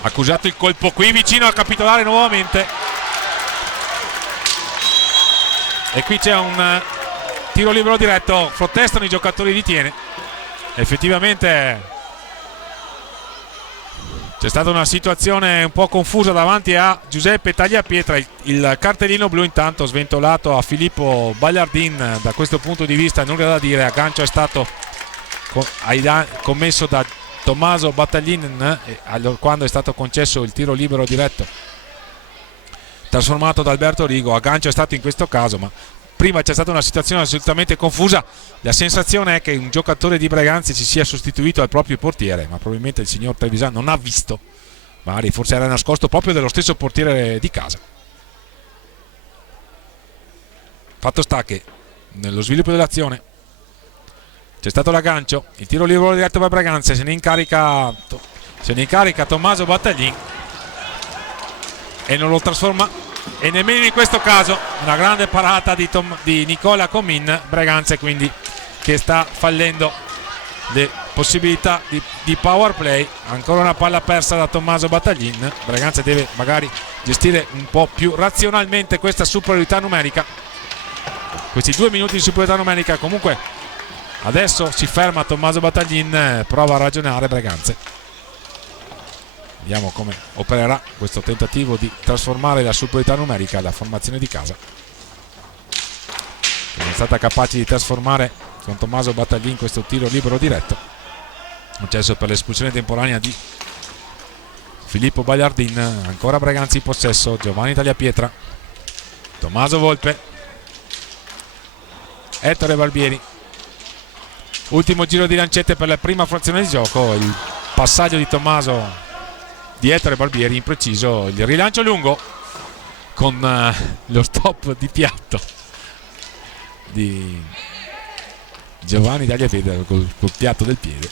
accusato il colpo qui vicino a capitolare nuovamente. E qui c'è un tiro libero diretto, protestano i giocatori di Tiene. Effettivamente c'è stata una situazione un po' confusa davanti a Giuseppe Tagliapietra. Il cartellino blu intanto sventolato a Filippo Bagliardin. Da questo punto di vista nulla da dire, aggancio è stato commesso da Tommaso Battaglin quando è stato concesso il tiro libero diretto trasformato da Alberto Rigo. Aggancio è stato in questo caso, ma prima c'è stata una situazione assolutamente confusa. La sensazione è che un giocatore di Breganze si sia sostituito al proprio portiere, ma probabilmente il signor Trevisan non ha visto, magari forse era nascosto proprio dello stesso portiere di casa. Fatto sta che nello sviluppo dell'azione c'è stato l'aggancio, il tiro libero diretto per Breganze, se ne incarica Tommaso Battaglin e non lo trasforma, e nemmeno in questo caso. Una grande parata di Nicola Comin. Breganze quindi che sta fallendo le possibilità di power play. Ancora una palla persa da Tommaso Battaglin. Braganza deve magari gestire un po' più razionalmente questa superiorità numerica, questi 2 minuti di superiorità numerica. Comunque adesso si ferma Tommaso Battaglin, prova a ragionare Braganze. Vediamo come opererà questo tentativo di trasformare la superiorità numerica alla formazione di casa, che non è stata capace di trasformare con Tommaso Battaglin questo tiro libero diretto, concesso per l'espulsione temporanea di Filippo Bagliardin. Ancora Braganza in possesso, Giovanni Tagliapietra, Tommaso Volpe, Ettore Barbieri. Ultimo giro di lancette per la prima frazione di gioco, il passaggio di Tommaso di Ettore Barbieri impreciso, il rilancio lungo con lo stop di piatto di Giovanni Tagliapietra col piatto del piede,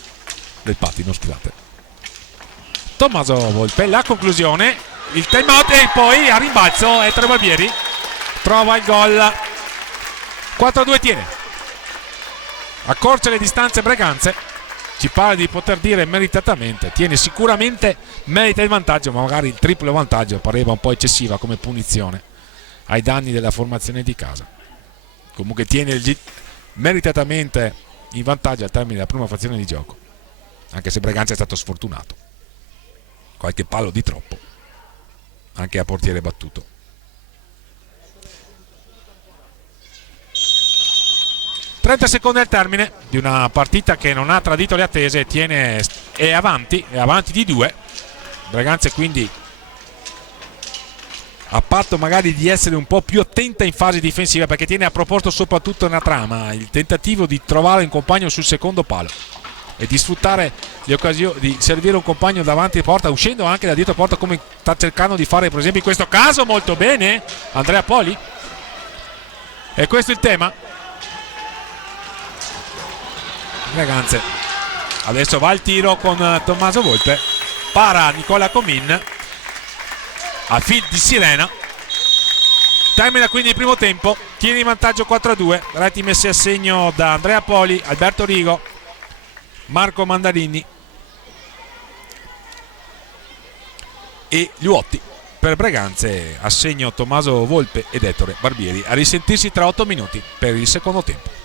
del pattino, scusate. Tommaso Volpe, la conclusione, il time out e poi a rimbalzo Ettore Barbieri trova il gol. 4-2 tiene, accorcia le distanze Braganze, ci pare di poter dire meritatamente, tiene sicuramente, merita il vantaggio, ma magari il triplo vantaggio pareva un po' eccessiva come punizione ai danni della formazione di casa. Comunque tiene meritatamente in vantaggio al termine della prima frazione di gioco, anche se Braganza è stato sfortunato, qualche palo di troppo anche a portiere battuto. 30 secondi al termine di una partita che non ha tradito le attese, è avanti di 2. Braganza quindi, a patto magari di essere un po' più attenta in fase difensiva, perché tiene a proposito soprattutto una trama, il tentativo di trovare un compagno sul secondo palo e di sfruttare le occasioni, di servire un compagno davanti porta, uscendo anche da dietro porta, come sta cercando di fare per esempio in questo caso molto bene Andrea Poli. E questo è il tema. Braganze adesso va al tiro con Tommaso Volpe, para Nicola Comin a fil di sirena. Termina quindi il primo tempo, tiene in vantaggio 4-2, reti messi a segno da Andrea Poli, Alberto Rigo, Marco Mandarini e Liuotti. Per Braganze a segno Tommaso Volpe ed Ettore Barbieri. A risentirsi tra 8 minuti per il secondo tempo.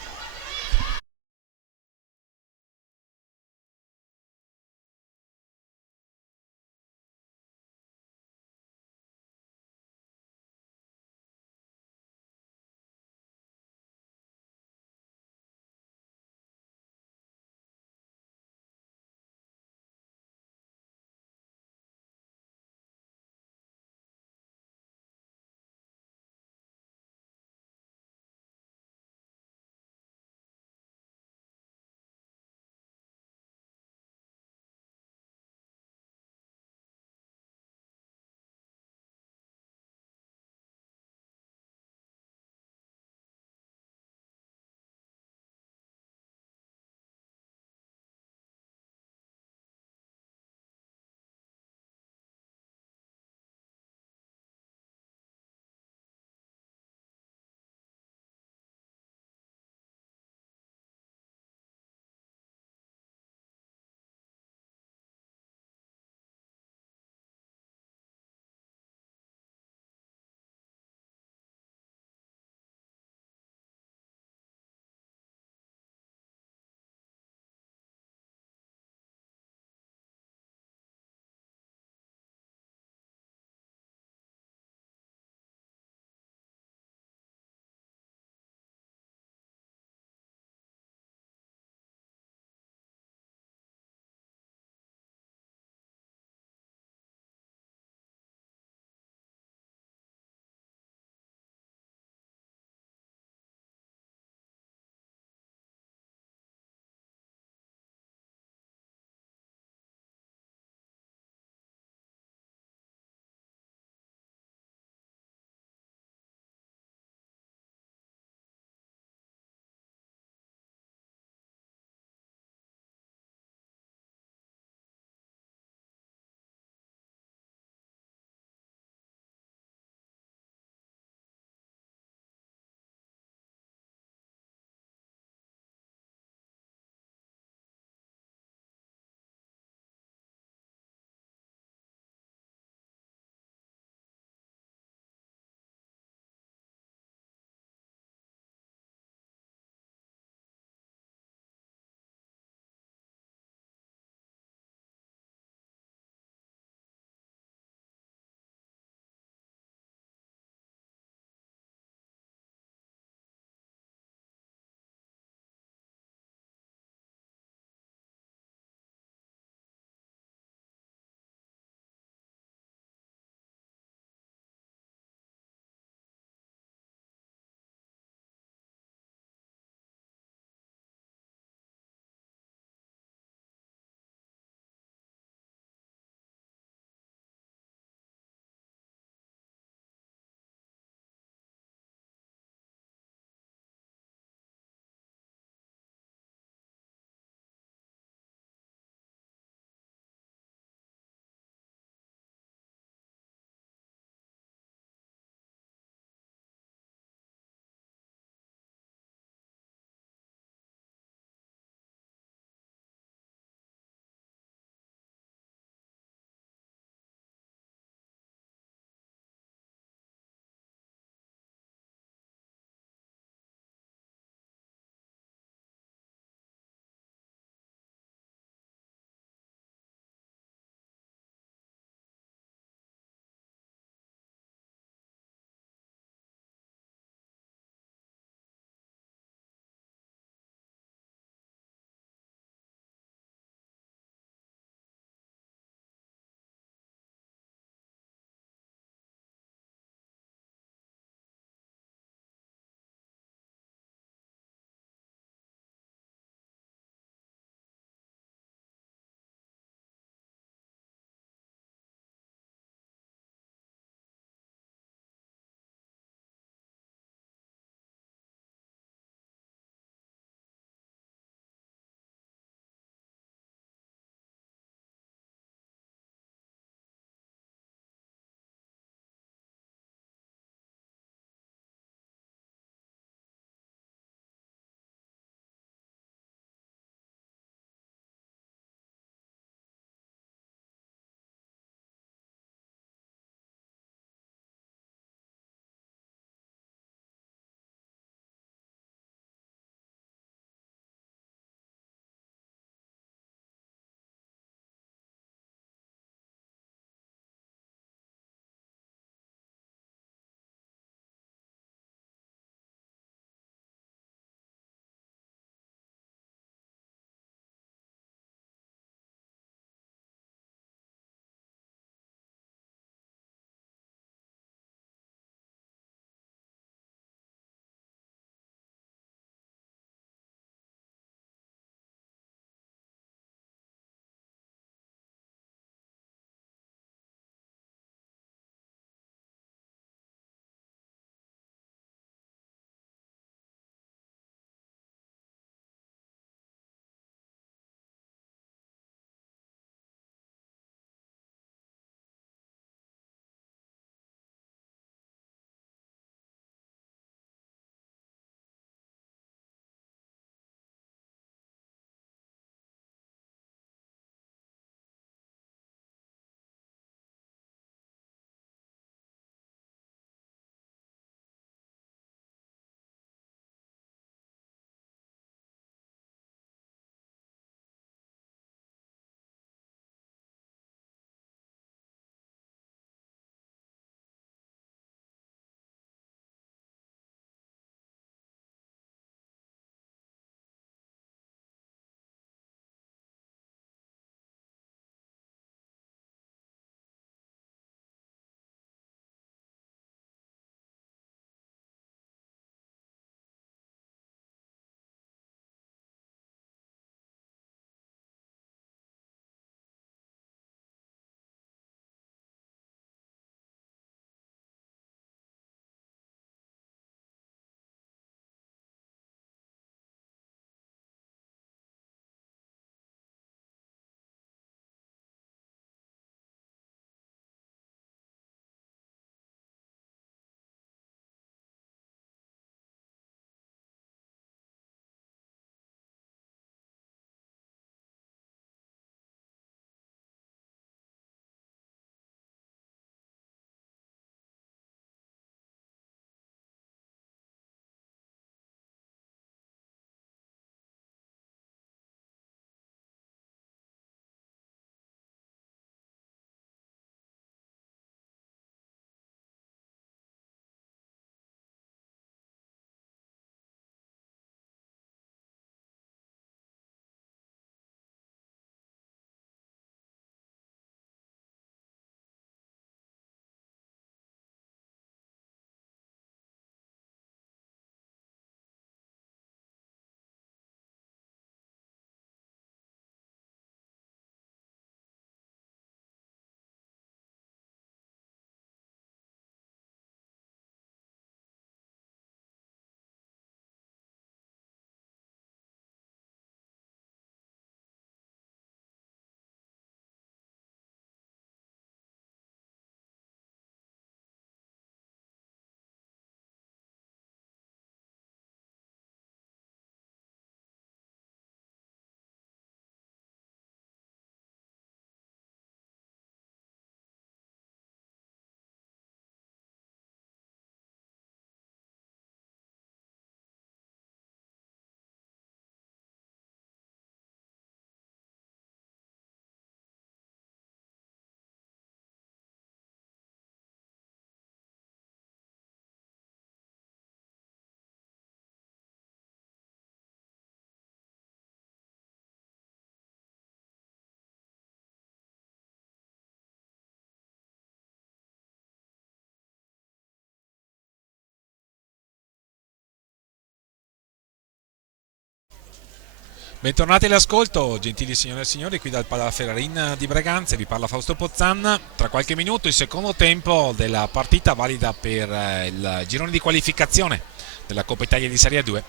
Bentornati all'ascolto, gentili signore e signori, qui dal Palaferrarin di Breganze, vi parla Fausto Pozzan. Tra qualche minuto il secondo tempo della partita valida per il girone di qualificazione della Coppa Italia di Serie 2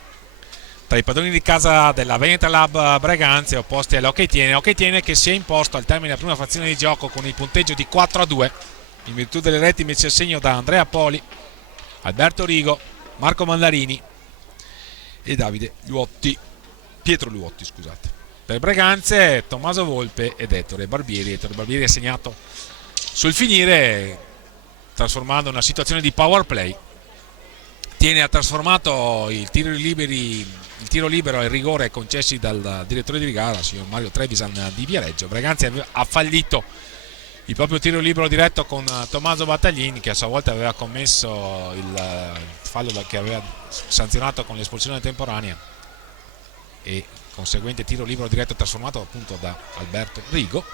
tra i padroni di casa della Veneta Lab Breganze opposti all'Hockey Tiene che si è imposto al termine della prima frazione di gioco con il punteggio di 4-2 in virtù delle reti messe a segno da Andrea Poli, Alberto Rigo, Marco Mandarini e Pietro Luotti, scusate. Per Breganze, Tommaso Volpe ed Ettore Barbieri. Ettore Barbieri ha segnato sul finire, trasformando una situazione di power play. Tiene ha trasformato il tiro libero e il rigore concessi dal direttore di gara, signor Mario Trevisan di Viareggio. Breganze ha fallito il proprio tiro libero diretto con Tommaso Battaglini, che a sua volta aveva commesso il fallo che aveva sanzionato con l'espulsione temporanea e conseguente tiro libero diretto trasformato appunto da Alberto Rigo,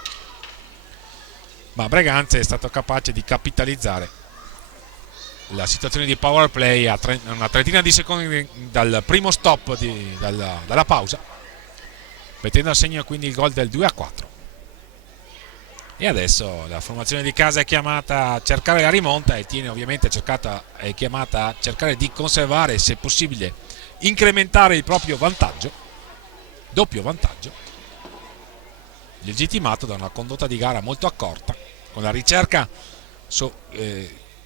ma Breganze è stato capace di capitalizzare la situazione di power play a una trentina di secondi dal primo stop dalla pausa, mettendo a segno quindi il gol del 2-4. E adesso la formazione di casa è chiamata a cercare la rimonta e Tiene ovviamente è chiamata a cercare di conservare, se possibile incrementare il proprio vantaggio, doppio vantaggio, legittimato da una condotta di gara molto accorta, con la ricerca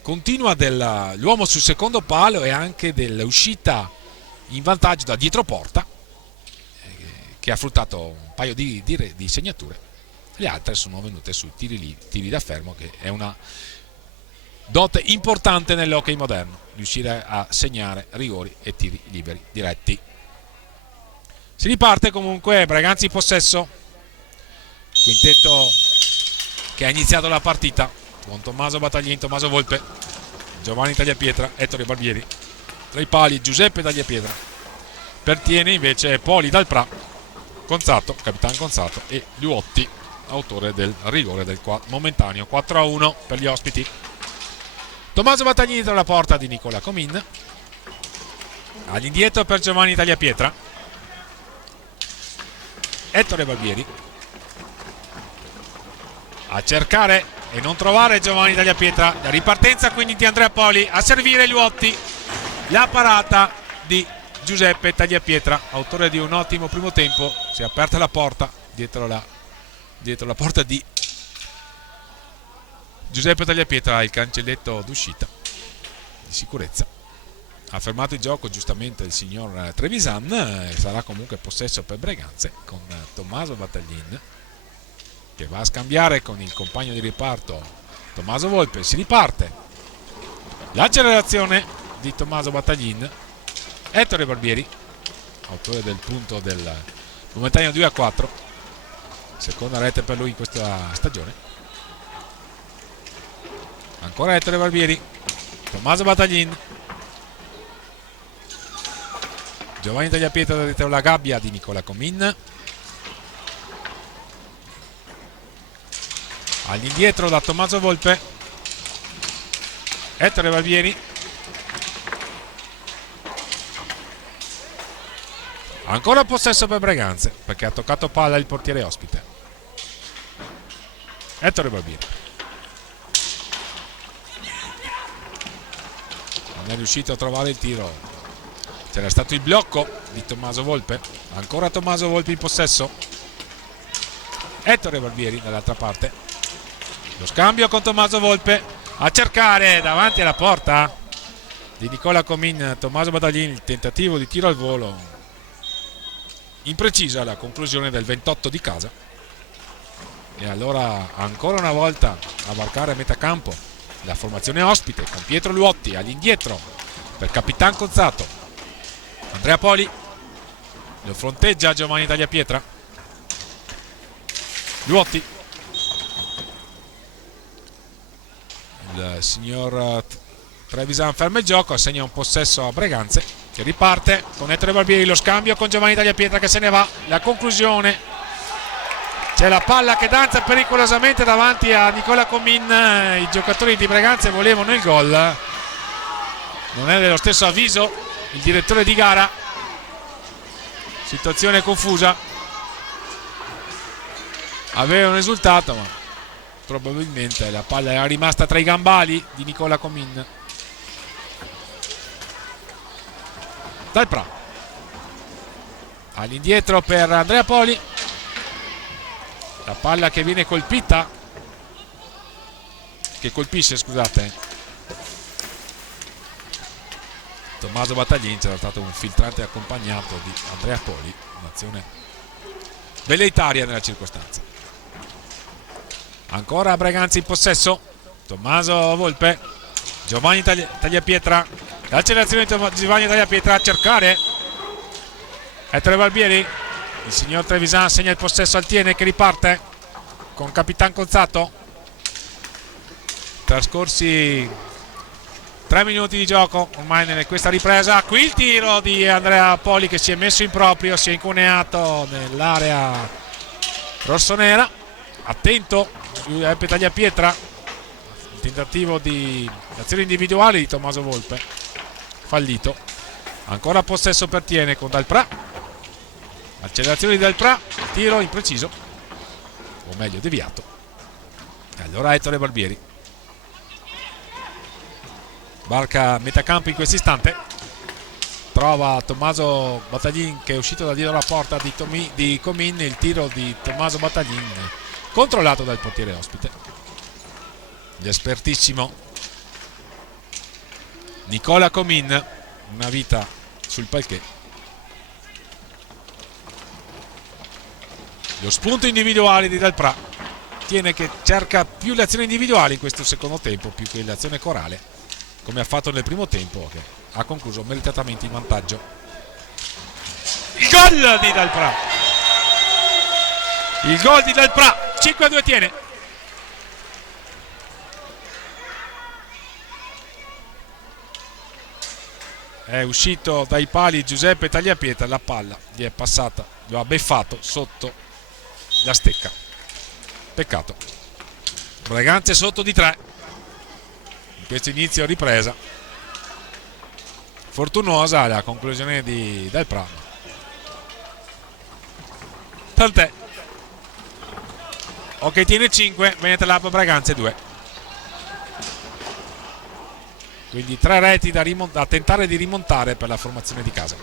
continua dell'uomo sul secondo palo e anche dell'uscita in vantaggio da dietro porta, che ha fruttato un paio di segnature. Le altre sono venute sui tiri da fermo, che è una dote importante nell'hockey moderno, riuscire a segnare rigori e tiri liberi diretti. Si riparte comunque, Breganze in possesso, quintetto che ha iniziato la partita con Tommaso Battaglini, Tommaso Volpe, Giovanni Tagliapietra, Ettore Barbieri, tra i pali Giuseppe Tagliapietra, per Tiene invece Poli Dalprà, Capitan Gonzato e Luotti, autore del rigore del momentaneo 4-1 per gli ospiti. Tommaso Battaglini tra la porta di Nicola Comin, all'indietro per Giovanni Tagliapietra, Ettore Barbieri a cercare e non trovare Giovanni Tagliapietra. La ripartenza quindi di Andrea Poli, a servire Luotti, la parata di Giuseppe Tagliapietra, autore di un ottimo primo tempo. Si è aperta la porta dietro la porta di Giuseppe Tagliapietra, il cancelletto d'uscita di sicurezza. Ha fermato il gioco giustamente il signor Trevisan e sarà comunque possesso per Breganze con Tommaso Battaglin, che va a scambiare con il compagno di riparto Tommaso Volpe. Si riparte, l'accelerazione di Tommaso Battaglin, Ettore Barbieri, autore del punto del momentaneo 2-4, seconda rete per lui in questa stagione. Ancora Ettore Barbieri, Tommaso Battaglin, Giovanni Tagliapietra dietro la gabbia di Nicola Comin, all'indietro da Tommaso Volpe, Ettore Barbieri, ancora possesso per Breganze perché ha toccato palla il portiere ospite. Ettore Barbieri non è riuscito a trovare il tiro. C'era stato il blocco di Tommaso Volpe, ancora Tommaso Volpe in possesso, Ettore Barbieri dall'altra parte, lo scambio con Tommaso Volpe, a cercare davanti alla porta di Nicola Comin Tommaso Battaglini, il tentativo di tiro al volo imprecisa, la conclusione del 28 di casa. E allora ancora una volta a varcare a metà campo la formazione ospite con Pietro Luotti all'indietro per Capitan Gonzato. Andrea Poli lo fronteggia Giovanni Tagliapietra, Luotti, il signor Trevisan ferma il gioco, assegna un possesso a Breganze che riparte con Ettore Barbieri, lo scambio con Giovanni Tagliapietra che se ne va, la conclusione, c'è la palla che danza pericolosamente davanti a Nicola Comin. I giocatori di Breganze volevano il gol, non è dello stesso avviso il direttore di gara, situazione confusa avere un risultato, ma probabilmente la palla era rimasta tra i gambali di Nicola Comin. Dal Pra all'indietro per Andrea Poli, la palla che viene colpita, che colpisce, scusate, Tommaso Battaglin. C'era stato un filtrante accompagnato di Andrea Poli, un'azione velleitaria nella circostanza. Ancora Braganza in possesso, Tommaso Volpe, Giovanni Tagliapietra, l'accelerazione di Giovanni Tagliapietra a cercare Ettore Barbieri. Il signor Trevisan segna il possesso al Tiene, che riparte con Capitan Cozzato. Trascorsi 3 minuti di gioco ormai in questa ripresa. Qui il tiro di Andrea Poli, che si è messo in proprio, si è incuneato nell'area rossonera. Attento Giuseppe Tagliapietra, il tentativo di azione individuale di Tommaso Volpe fallito. Ancora possesso per Tiene con Dal Pra, accelerazione di Dal Pra, tiro impreciso, o meglio deviato. E allora Ettore Barbieri barca metacampo in questo istante, trova Tommaso Battaglin che è uscito da dietro la porta di Comin. Il tiro di Tommaso Battaglin controllato dal portiere ospite, l'espertissimo Nicola Comin. Una vita sul parquet. Lo spunto individuale di Dal Pra, Tiene che cerca più le azioni individuali in questo secondo tempo più che l'azione corale, come ha fatto nel primo tempo, che ha concluso meritatamente in vantaggio. Il gol di Dal Pra, il gol di Dal Pra, 5-2 Tiene. È uscito dai pali Giuseppe Tagliapietra, la palla gli è passata, lo ha beffato sotto la stecca. Peccato. Braganza sotto di 3 in questo inizio ripresa. Fortunosa la conclusione di Dal Pra, tant'è. Ok, Tiene 5, Veneta Lab Braganza 2. Quindi 3 reti da tentare di rimontare per la formazione di casa.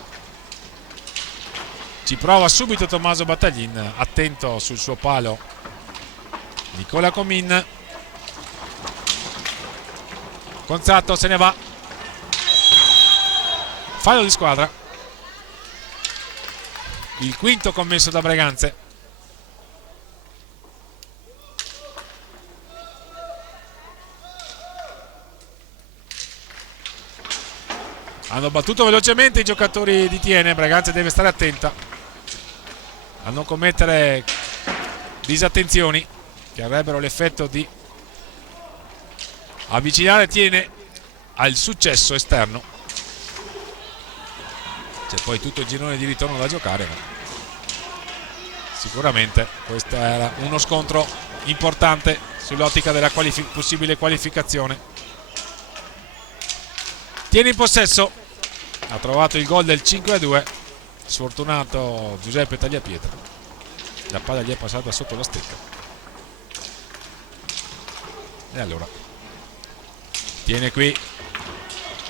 Ci prova subito Tommaso Battaglin, attento sul suo palo Nicola Comin. Gonzato se ne va, fallo di squadra, il quinto commesso da Braganza. Hanno battuto velocemente i giocatori di Tiene. Braganza deve stare attenta a non commettere disattenzioni che avrebbero l'effetto di avvicinare Tiene al successo esterno. C'è poi tutto il girone di ritorno da giocare, ma sicuramente questo era uno scontro importante sull'ottica della possibile qualificazione. Tiene in possesso, ha trovato il gol del 5-2, sfortunato Giuseppe Tagliapietra, la palla gli è passata sotto la stecca. E allora Tiene qui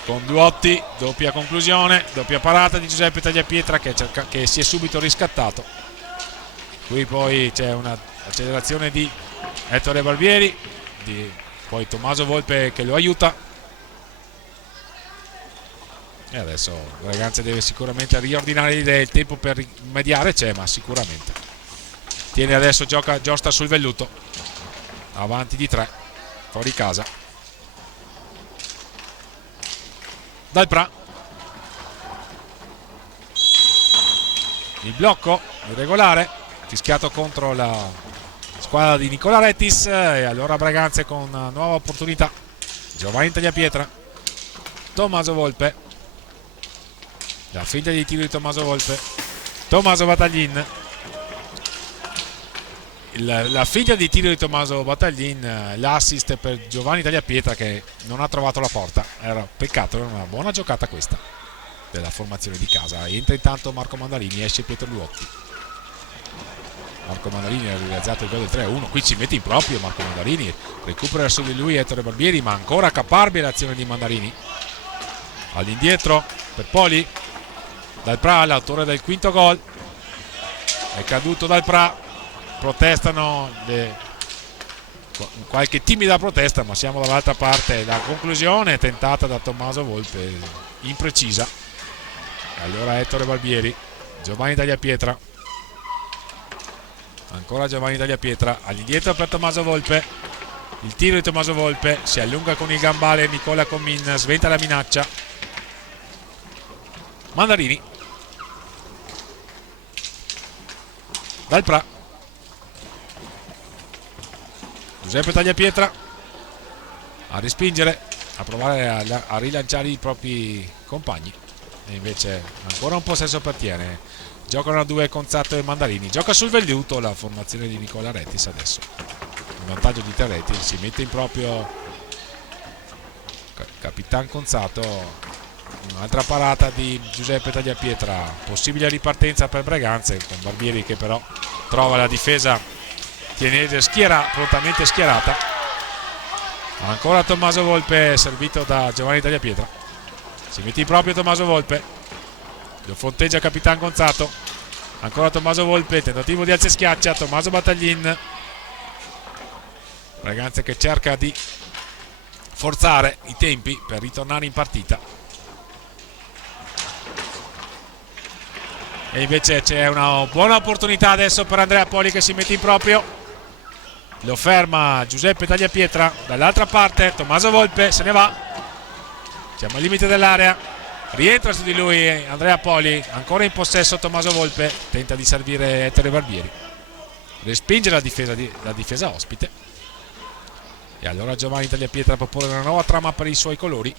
con Duotti, doppia conclusione, doppia parata di Giuseppe Tagliapietra che si è subito riscattato. Qui poi c'è un'accelerazione di Ettore Barbieri, poi Tommaso Volpe che lo aiuta. E adesso Braganza deve sicuramente riordinare le idee. Il tempo per rimediare c'è, ma sicuramente Tiene adesso giostra sul velluto, avanti di 3, fuori casa. Dal Pra, il blocco irregolare fischiato contro la squadra di Nicola Rettis. E allora Braganza con una nuova opportunità. Giovanni Tagliapietra, Tommaso Volpe, la finta di tiro di Tommaso Volpe, Tommaso Battaglin, la finta di tiro di Tommaso Battaglin, l'assist per Giovanni Tagliapietra che non ha trovato la porta. Era peccato, era una buona giocata questa della formazione di casa. Entra intanto Marco Mandarini, esce Pietro Luotti. Marco Mandarini ha realizzato il gol del 3-1, qui si mette in proprio Marco Mandarini, recupera su di lui Ettore Barbieri, ma ancora caparbia l'azione di Mandarini. All'indietro per Poli, Dal Pra, l'autore del quinto gol, è caduto Dal Pra, protestano qualche timida protesta, ma siamo dall'altra parte. La conclusione è tentata da Tommaso Volpe, imprecisa. Allora Ettore Barbieri, Giovanni Tagliapietra, ancora Giovanni Tagliapietra, all'indietro per Tommaso Volpe, il tiro di Tommaso Volpe, si allunga con il gambale Nicola Comin, sventa la minaccia. Mandarini, Dal Pra, Giuseppe Tagliapietra a respingere, a provare a rilanciare i propri compagni, e invece ancora un possesso pertiene. Giocano a due Conzatto e Mandarini, gioca sul velluto la formazione di Nicola Rettis adesso, in vantaggio di 3 reti, si mette in proprio Capitan Conzatto, un'altra parata di Giuseppe Tagliapietra, possibile ripartenza per Breganze, con Barbieri che però trova la difesa tienese prontamente schierata. Ancora Tommaso Volpe, servito da Giovanni Tagliapietra, si mette in proprio Tommaso Volpe, lo fronteggia Capitan Gonzato, ancora Tommaso Volpe, tentativo di alza e schiaccia, Tommaso Battaglin, Breganze che cerca di forzare i tempi per ritornare in partita, e invece c'è una buona opportunità adesso per Andrea Poli che si mette in proprio, lo ferma Giuseppe Tagliapietra. Dall'altra parte Tommaso Volpe se ne va, siamo al limite dell'area, rientra su di lui Andrea Poli, ancora in possesso Tommaso Volpe, tenta di servire Ettore Barbieri, respinge la difesa ospite, e allora Giovanni Tagliapietra propone una nuova trama per i suoi colori.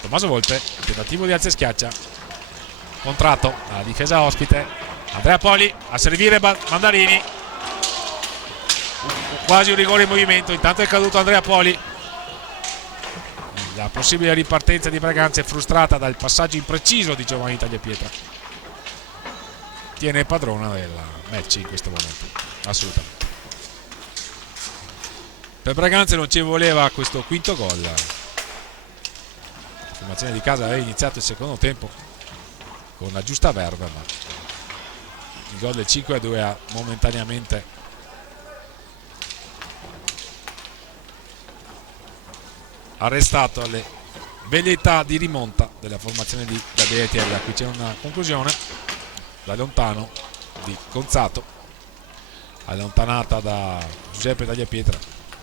Tommaso Volpe, tentativo di alza e schiaccia, contratto alla difesa ospite, Andrea Poli a servire Mandarini, quasi un rigore in movimento, intanto è caduto Andrea Poli. La possibile ripartenza di Breganze è frustrata dal passaggio impreciso di Giovanni Tagliapietra, tiene padrona del match in questo momento, assolutamente. Per Breganze non ci voleva questo quinto gol, la formazione di casa aveva iniziato il secondo tempo con la giusta verve, ma il gol del 5-2 ha momentaneamente arrestato le velleità di rimonta della formazione di Gabriele Tiella. Qui c'è una conclusione da lontano di Conzato, allontanata da Giuseppe Tagliapietra,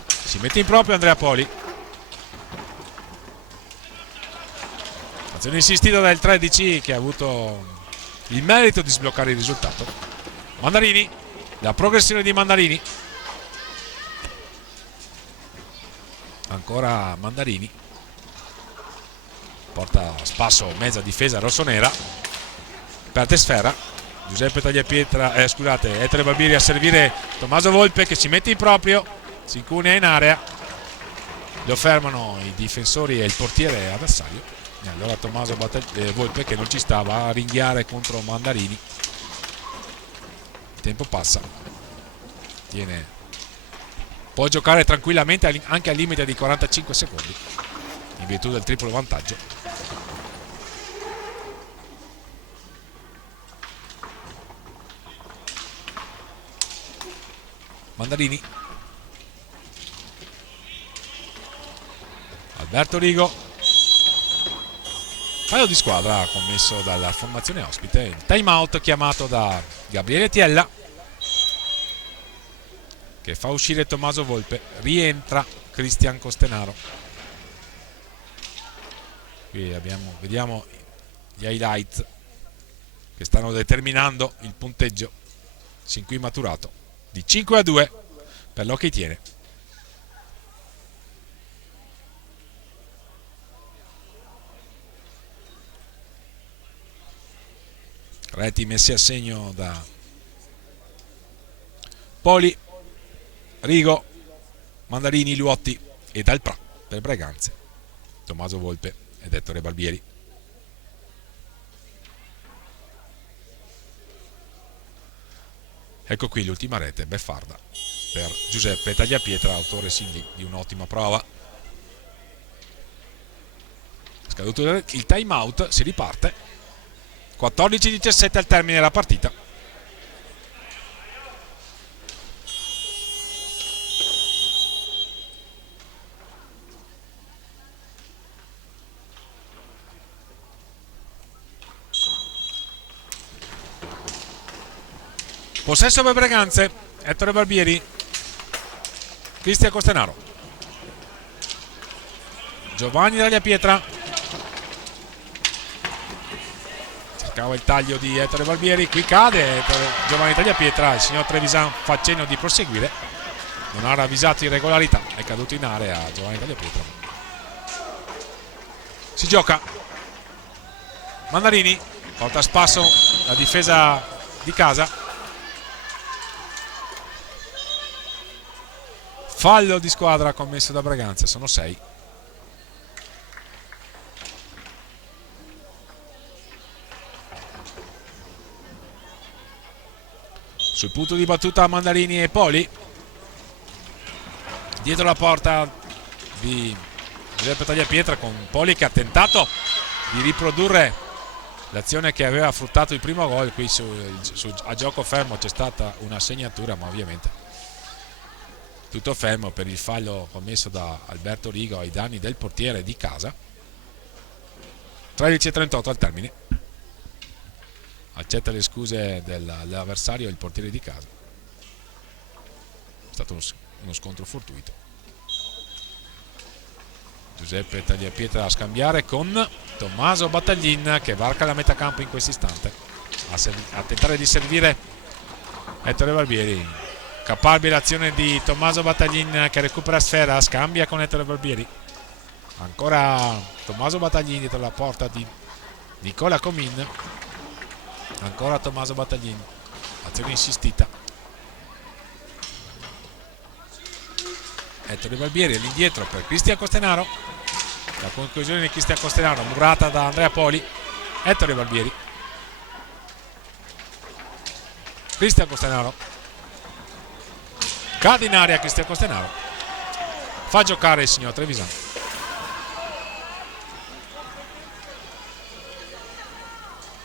si mette in proprio Andrea Poli, azione insistita del 13 che ha avuto il merito di sbloccare il risultato. Mandarini, la progressione di Mandarini, ancora Mandarini, porta a spasso mezza difesa rossonera, perde sfera, Giuseppe Tagliapietra, scusate, Ettore Barbieri a servire Tommaso Volpe che si mette in proprio, si incunea in area, lo fermano i difensori e il portiere avversario, e allora Tommaso Volpe che non ci stava a ringhiare contro Mandarini. Il tempo passa, può giocare tranquillamente anche al limite di 45 secondi in virtù del triplo vantaggio. Mandarini, Alberto Rigo, fallo di squadra commesso dalla formazione ospite, il time out chiamato da Gabriele Tiella che fa uscire Tommaso Volpe, rientra Cristian Costenaro. Qui vediamo gli highlight che stanno determinando il punteggio sin qui maturato di 5-2 per l'Hockey Tiene. Reti messi a segno da Poli, Rigo, Mandarini, Luotti e Dal Pra per Breganze, Tommaso Volpe ed Ettore Barbieri. Ecco qui l'ultima rete beffarda per Giuseppe Tagliapietra, autore sì di un'ottima prova. Scaduto il time out, si riparte. 14-17 al termine della partita. Possesso per Breganze, Ettore Barbieri, Cristian Costenaro, Giovanni Tagliapietra, cercava il taglio di Ettore Barbieri, qui cade Giovanni Tagliapietra, il signor Trevisan fa cenno di proseguire, non ha ravvisato irregolarità, è caduto in area Giovanni Tagliapietra. Si gioca, Mandarini porta a spasso la difesa di casa. Fallo di squadra commesso da Breganze, sono 6. Sul punto di battuta Mandarini e Poli. Dietro la porta di Giuseppe Tagliapietra con Poli che ha tentato di riprodurre l'azione che aveva fruttato il primo gol. Qui a gioco fermo c'è stata una segnatura, ma ovviamente tutto fermo per il fallo commesso da Alberto Rigo ai danni del portiere di casa. 13:38 al termine. Accetta le scuse dell'avversario, il portiere di casa. È stato uno scontro fortuito. Giuseppe Tagliapietra a scambiare con Tommaso Battaglin che varca la metà campo in questo istante. A tentare di servire Ettore Barbieri. Caparbia l'azione di Tommaso Battaglin che recupera sfera, scambia con Ettore Barbieri. Ancora Tommaso Battaglin dietro la porta di Nicola Comin. Ancora Tommaso Battaglin, azione insistita. Ettore Barbieri all'indietro per Cristian Costenaro. La conclusione di Cristian Costenaro murata da Andrea Poli. Ettore Barbieri. Cristian Costenaro. Cade in area Cristian Costenaro. Fa giocare il signor Trevisan.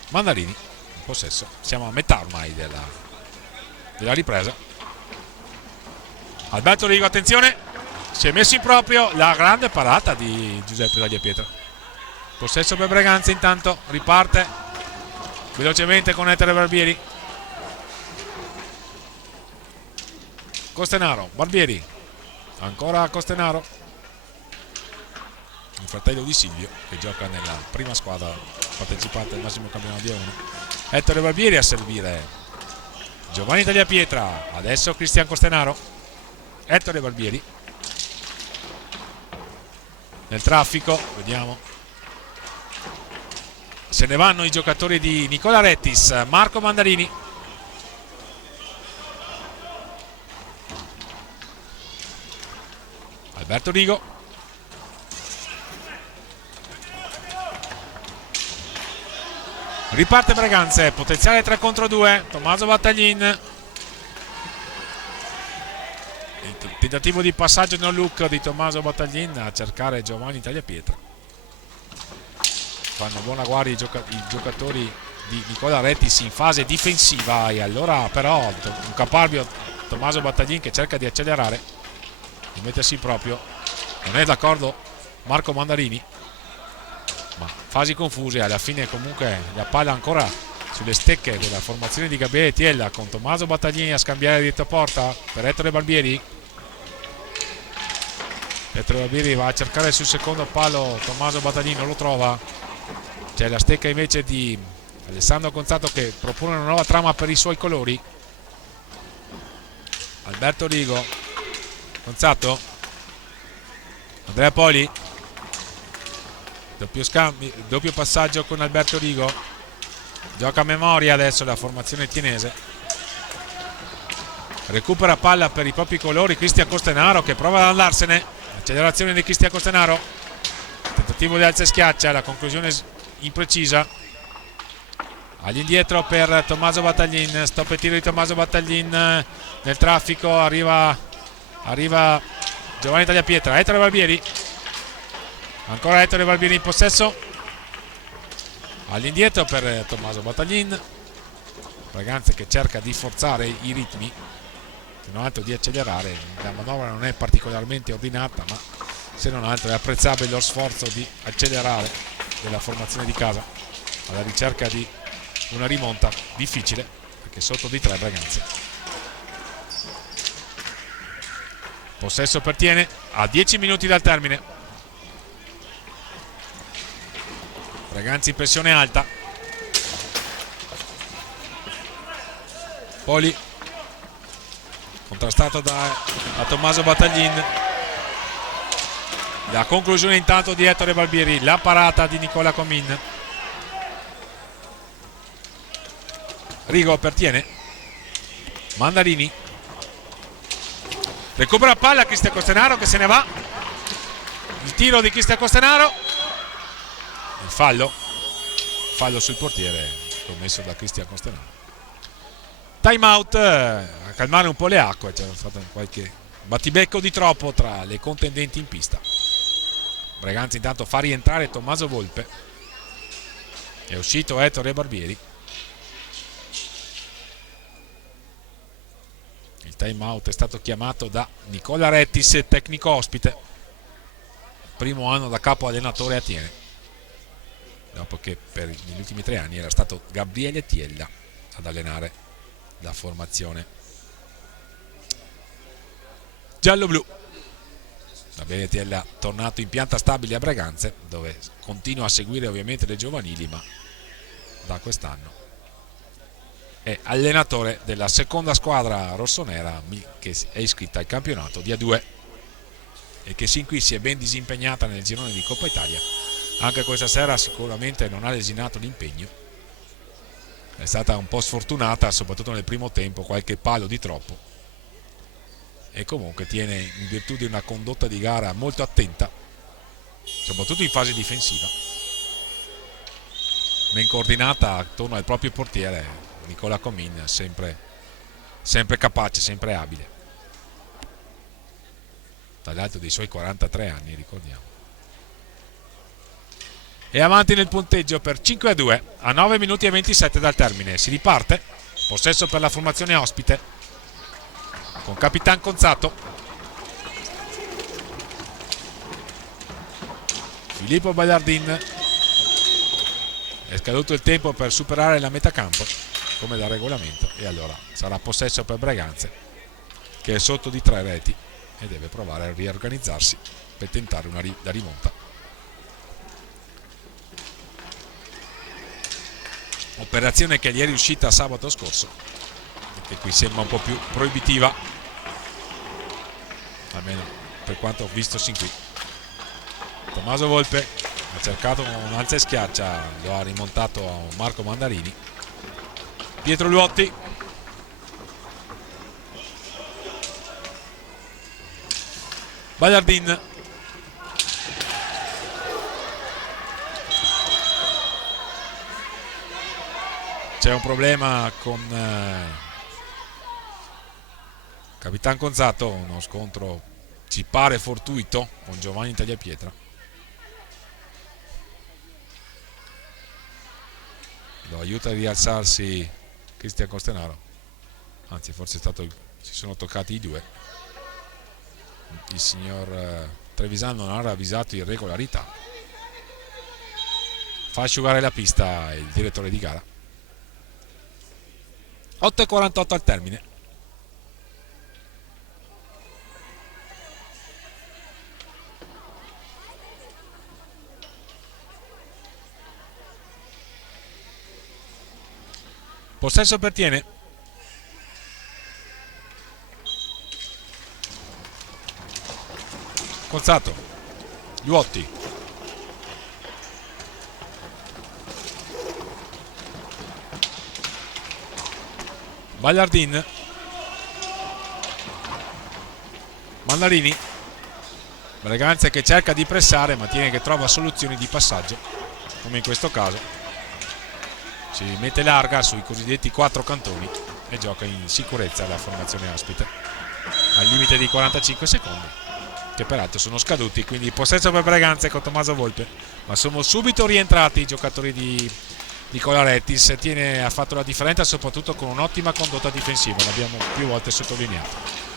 Mandarini in possesso. Siamo a metà ormai della ripresa. Alberto Rigo, attenzione, si è messo in proprio la grande parata di Giuseppe Tagliapietra. Possesso per Breganze, intanto riparte velocemente con Ettore Barbieri. Costenaro, Barbieri, ancora Costenaro, il fratello di Silvio che gioca nella prima squadra partecipante al massimo campionato di A1. Ettore Barbieri a servire Giovanni Tagliapietra, adesso Cristian Costenaro. Ettore Barbieri nel traffico, vediamo se ne vanno i giocatori di Nicola Rettis. Marco Mandarini, Alberto Rigo, riparte Breganze, potenziale 3 contro 2. Tommaso Battaglin, il tentativo di passaggio no look di Tommaso Battaglin a cercare Giovanni Tagliapietra. Fanno buona guardia i giocatori di Nicola Rettis in fase difensiva, e allora però un caparbio Tommaso Battaglin che cerca di accelerare, di mettersi proprio. Non è d'accordo Marco Mandarini, ma fasi confuse. Alla fine comunque la palla ancora sulle stecche della formazione di Gabriele Tiella, con Tommaso Battaglini a scambiare dietro porta per Ettore Barbieri. Ettore Barbieri va a cercare sul secondo palo Tommaso Battaglini, non lo trova. C'è la stecca invece di Alessandro Gonzato che propone una nuova trama per i suoi colori. Alberto Rigo, Gonzato, Andrea Poli, doppio passaggio con Alberto Rigo, gioca a memoria adesso la formazione tienese, recupera palla per i propri colori Cristian Costenaro che prova ad andarsene. Accelerazione di Cristian Costenaro, tentativo di alza e schiaccia, la conclusione imprecisa. All'indietro per Tommaso Battaglin, stop e tiro di Tommaso Battaglin nel traffico, arriva Giovanni Tagliapietra, Ettore Barbieri, ancora Ettore Barbieri in possesso, all'indietro per Tommaso Battaglin, Braganza che cerca di forzare i ritmi, se non altro di accelerare, la manovra non è particolarmente ordinata, ma se non altro è apprezzabile lo sforzo di accelerare della formazione di casa alla ricerca di una rimonta difficile, perché sotto di 3 Braganza. Possesso per Tiene a 10 minuti dal termine. Braganza in pressione alta. Poli contrastato da Tommaso Battaglin. La conclusione intanto di Ettore Barbieri, la parata di Nicola Comin. Rigo per Tiene, Mandarini, recupera palla Cristian Costenaro che se ne va, il tiro di Cristian Costenaro, il fallo sul portiere commesso da Cristian Costenaro. Time out a calmare un po' le acque, c'era stato qualche battibecco di troppo tra le contendenti in pista. Braganza intanto fa rientrare Tommaso Volpe, è uscito Ettore Barbieri. Il time out è stato chiamato da Nicola Rettis, tecnico ospite, primo anno da capo allenatore a Tiene, dopo che per gli ultimi 3 anni era stato Gabriele Tiella ad allenare la formazione giallo-blu. Gabriele Tiella tornato in pianta stabile a Braganza, dove continua a seguire ovviamente le giovanili, ma da quest'anno è allenatore della seconda squadra rossonera che è iscritta al campionato di A2 e che sin qui si è ben disimpegnata nel girone di Coppa Italia. Anche questa sera sicuramente non ha lesinato l'impegno, è stata un po' sfortunata soprattutto nel primo tempo, qualche palo di troppo, e comunque Tiene, in virtù di una condotta di gara molto attenta soprattutto in fase difensiva, ben coordinata attorno al proprio portiere Nicola Comin, sempre capace, sempre abile, dall'alto dei suoi 43 anni, ricordiamo. E avanti nel punteggio per 5-2 a 9 minuti e 27 dal termine. Si riparte, possesso per la formazione ospite con Capitan Conzato, Filippo Bagliardin. È scaduto il tempo per superare la metà campo come da regolamento, e allora sarà possesso per Braganza, che è sotto di 3 reti e deve provare a riorganizzarsi per tentare la rimonta. Operazione che gli è riuscita sabato scorso e che qui sembra un po' più proibitiva, almeno per quanto ho visto sin qui. Tommaso Volpe ha cercato un alza e schiaccia, lo ha rimontato a Marco Mandarini. Pietro Luotti, Bagliardin, c'è un problema con Capitan Conzato, uno scontro ci pare fortuito con Giovanni Tagliapietra. Lo aiuta a rialzarsi Cristian Costenaro, anzi forse è stato si sono toccati i due. Il signor Trevisan non ha ravvisato irregolarità, fa asciugare la pista il direttore di gara. 8:48 al termine. Possesso per Tiene. Conzato, Luotti, Bagliardin, Mandarini. Braganza che cerca di pressare, ma Tiene che trova soluzioni di passaggio, come in questo caso. si mette larga sui cosiddetti 4 cantoni e gioca in sicurezza la formazione ospite al limite di 45 secondi, che peraltro sono scaduti, quindi possesso per Breganze con Tommaso Volpe, ma sono subito rientrati i giocatori di Colarettis. Ha fatto la differenza soprattutto con un'ottima condotta difensiva, l'abbiamo più volte sottolineato.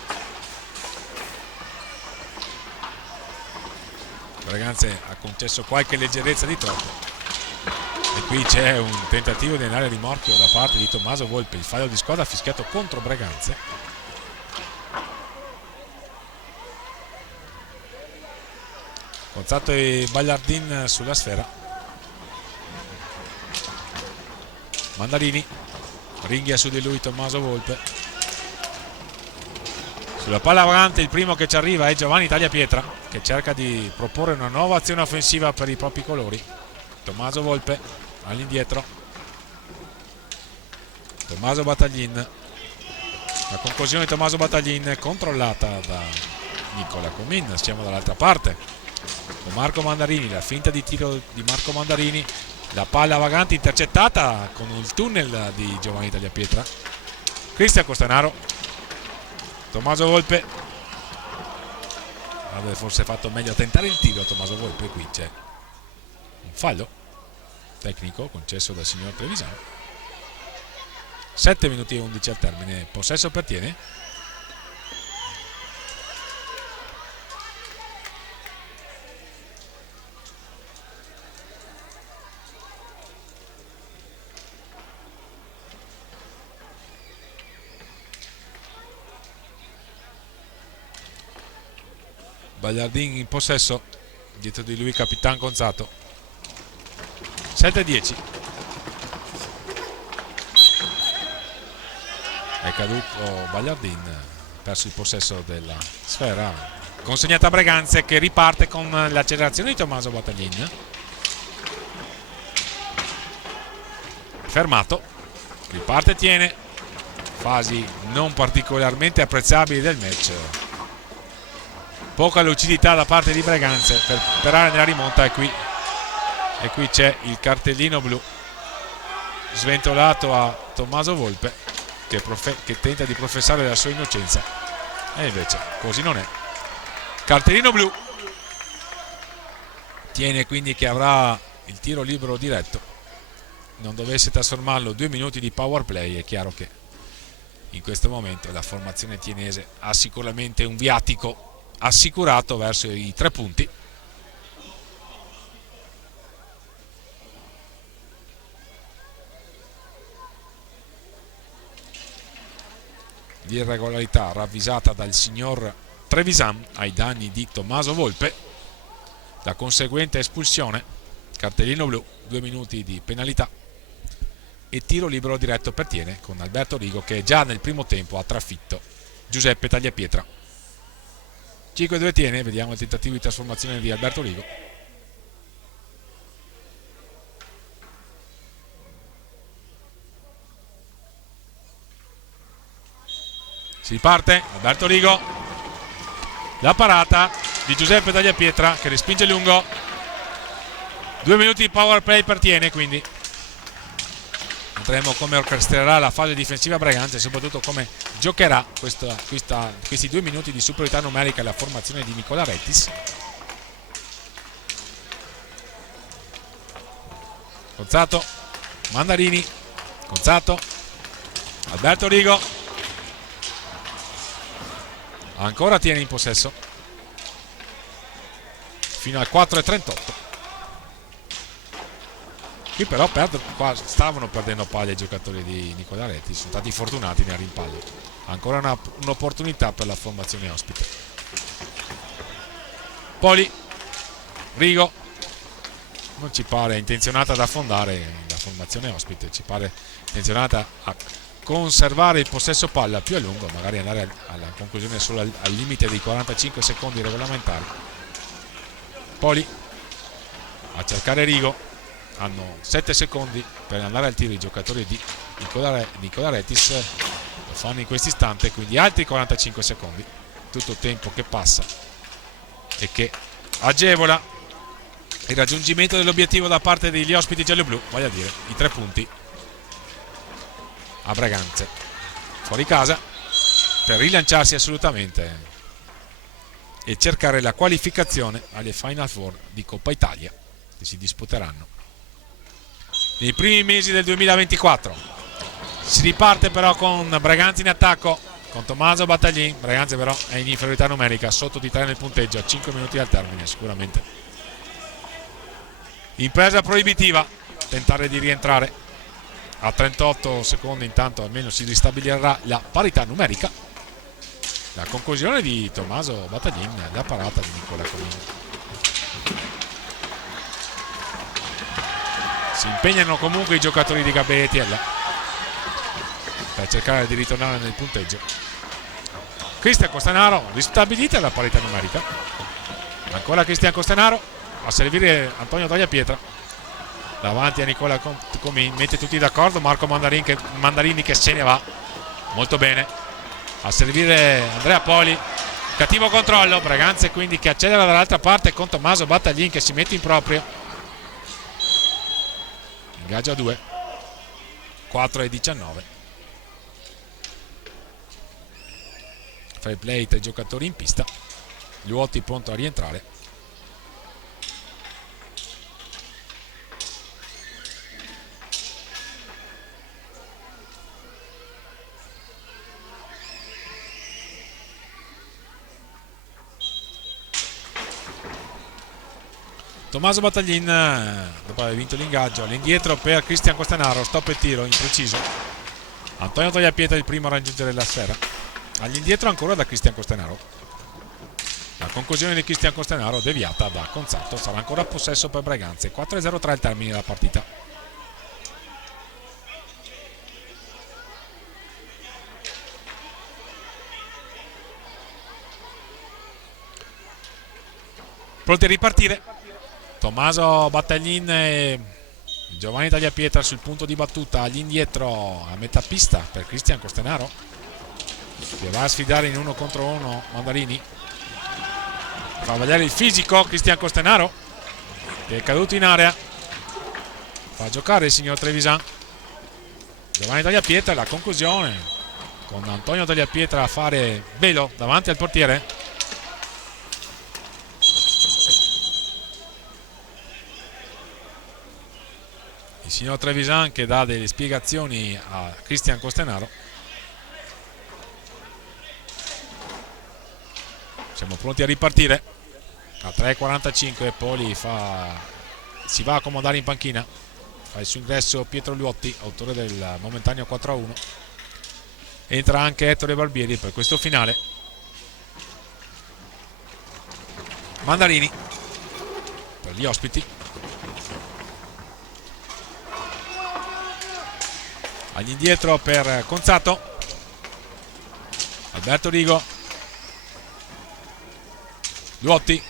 Breganze ha concesso qualche leggerezza di troppo e qui c'è un tentativo di andare a rimorchio da parte di Tommaso Volpe, il fallo di squadra fischiato contro Breganze. Gonzato e Bagliardin sulla sfera. Mandarini ringhia su di lui Tommaso Volpe. Sulla palla volante il primo che ci arriva è Giovanni Tagliapietra, che cerca di proporre una nuova azione offensiva per i propri colori. Tommaso Volpe all'indietro. Tommaso Battaglin. La conclusione di Tommaso Battaglin controllata da Nicola Comin. Siamo dall'altra parte con Marco Mandarini, la finta di tiro di Marco Mandarini, la palla vagante intercettata con il tunnel di Giovanni Tagliapietra. Cristian Costanaro. Tommaso Volpe avrebbe forse fatto meglio a tentare il tiro. Tommaso Volpe, qui c'è un fallo tecnico concesso dal signor Trevisano. 7 minuti e 11 al termine, possesso per Tiene. Bagliardin in possesso, dietro di lui Capitan Gonzato. 7-10. È caduto Bagliardin, perso il possesso della sfera, consegnata a Breganze, che riparte con l'accelerazione di Tommaso Battaglin. Fermato, riparte Tiene. Fasi non particolarmente apprezzabili del match. Poca lucidità da parte di Breganze per sperare nella rimonta, e qui c'è il cartellino blu sventolato a Tommaso Volpe, che tenta di professare la sua innocenza, e invece così non è. Cartellino blu. Tiene quindi che avrà il tiro libero diretto. Non dovesse trasformarlo 2 minuti di power play, è chiaro che in questo momento la formazione tienese ha sicuramente un viatico assicurato verso i 3 punti. L'irregolarità ravvisata dal signor Trevisan ai danni di Tommaso Volpe, la conseguente espulsione, cartellino blu, 2 minuti di penalità e tiro libero diretto per Tiene, con Alberto Rigo che già nel primo tempo ha trafitto Giuseppe Tagliapietra. 5-2 Tiene, vediamo il tentativo di trasformazione di Alberto Rigo. Si parte, Alberto Rigo, la parata di Giuseppe Tagliapietra che respinge lungo. 2 minuti di power play per Tiene, quindi vedremo come orchestrerà la fase difensiva Breganze e soprattutto come giocherà questi 2 minuti di superiorità numerica la formazione di Nicola Rettis. Gonzato, Mandarini, Gonzato, Alberto Rigo, ancora Tiene in possesso fino al 4:38. Qui però stavano perdendo palla i giocatori di Nicola Rettis, sono stati fortunati nel rimpallo. Ancora un'opportunità per la formazione ospite. Poli, Rigo, non ci pare intenzionata ad affondare la formazione ospite, ci pare intenzionata a conservare il possesso palla più a lungo, magari andare alla conclusione solo al limite dei 45 secondi regolamentari. Poli a cercare Rigo. Hanno 7 secondi per andare al tiro i giocatori di Nicola Rettis, lo fanno in questo istante, quindi altri 45 secondi, tutto il tempo che passa e che agevola il raggiungimento dell'obiettivo da parte degli ospiti gialloblu, vale a dire i 3 punti a Breganze, fuori casa, per rilanciarsi assolutamente e cercare la qualificazione alle Final Four di Coppa Italia che si disputeranno nei primi mesi del 2024. Si riparte però con Breganze in attacco con Tommaso Battaglin. Breganze però è in inferiorità numerica, sotto di 3 nel punteggio a 5 minuti dal termine. Sicuramente impresa proibitiva tentare di rientrare a 38 secondi, intanto almeno si ristabilirà la parità numerica. La conclusione di Tommaso Battaglin, la parata di Nicola Comini. Si impegnano comunque i giocatori di Gabriele Tiella per cercare di ritornare nel punteggio. Cristian Costanaro, ristabilita la parità numerica. Ancora Cristian Costanaro a servire Antonio Tagliapietra davanti a Nicola Comini, mette tutti d'accordo. Marco Mandarini che se ne va molto bene a servire Andrea Poli. Cattivo controllo, Breganze quindi che accelera dall'altra parte con Tommaso Battaglin che si mette in proprio. Ingaggio a 2, 4:19. Fair play tra i giocatori in pista. Luotti pronto a rientrare. Tommaso Battaglin, dopo aver vinto l'ingaggio, all'indietro per Cristian Costanaro, stop e tiro impreciso. Antonio Tagliapietra il primo a raggiungere la sfera. All'indietro ancora da Cristian Costanaro. La conclusione di Cristian Costanaro deviata da Conzatto, sarà ancora possesso per Breganze. 4:03 al termine della partita. Pronti a ripartire Tommaso Battaglin e Giovanni Tagliapietra sul punto di battuta. All'indietro a metà pista per Cristian Costanaro che va a sfidare in 1 contro 1 Mandarini. Fa vedere il fisico Cristian Costanaro che è caduto in area. Fa giocare il signor Trevisan. Giovanni Tagliapietra, la conclusione con Antonio Tagliapietra a fare velo davanti al portiere. Il signor Trevisan che dà delle spiegazioni a Cristian Costanaro. Siamo pronti a ripartire a 3:45. Poli si va a accomodare in panchina. Fa il suo ingresso Pietro Luotti, autore del momentaneo 4:1. Entra anche Ettore Barbieri per questo finale. Mandarini per gli ospiti. All'indietro per Conzatto. Alberto Rigo. Luotti.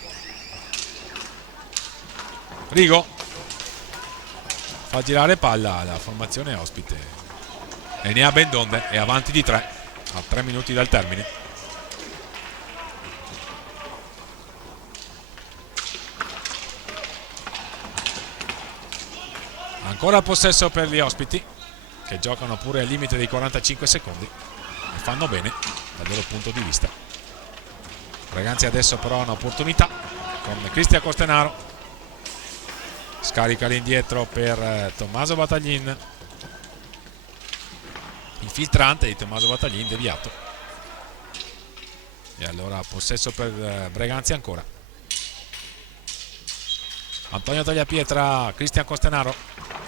Rigo. Fa girare palla alla formazione ospite. E ne ha ben donde. È avanti di 3 a 3 minuti dal termine. Ancora possesso per gli ospiti, che giocano pure al limite dei 45 secondi e fanno bene dal loro punto di vista. Breganze adesso però ha un'opportunità con Cristian Costanaro. Scarica all'indietro per Tommaso Battaglin. Il filtrante di Tommaso Battaglin deviato. E allora possesso per Breganze ancora. Antonio Tagliapietra, Cristian Costanaro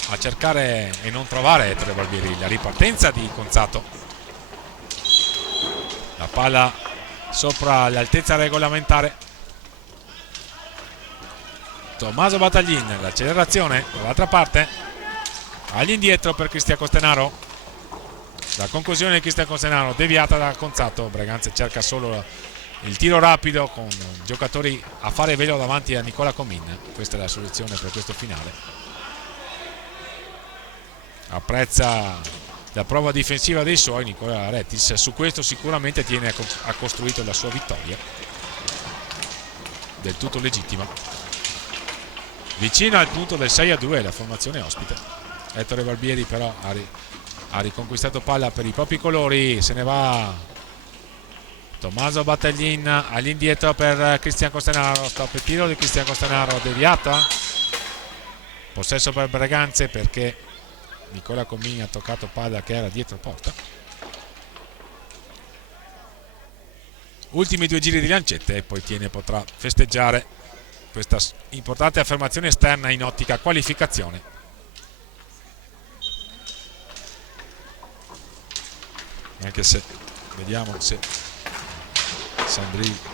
a cercare e non trovare Ettore Barbieri. La ripartenza di Conzatto. La palla sopra l'altezza regolamentare. Tommaso Battaglin, l'accelerazione dall'altra parte. All'indietro per Cristian Costanaro. La conclusione di Cristian Costanaro deviata da Conzatto. Breganze cerca solo il tiro rapido con giocatori a fare velo davanti a Nicola Comin. Questa è la soluzione per questo finale. Apprezza la prova difensiva dei suoi Nicola Rettis. Su questo sicuramente ha costruito la sua vittoria, del tutto legittima. Vicino al punto del 6-2 la formazione ospite. Ettore Barbieri però ha riconquistato palla per i propri colori, se ne va Tommaso Battaglin all'indietro per Cristian Costanaro, stop e tiro di Cristian Costanaro, deviata, possesso per Breganze perché Nicola Comini ha toccato palla che era dietro porta. Ultimi 2 giri di lancette e poi Tiene potrà festeggiare questa importante affermazione esterna in ottica qualificazione. Anche se vediamo se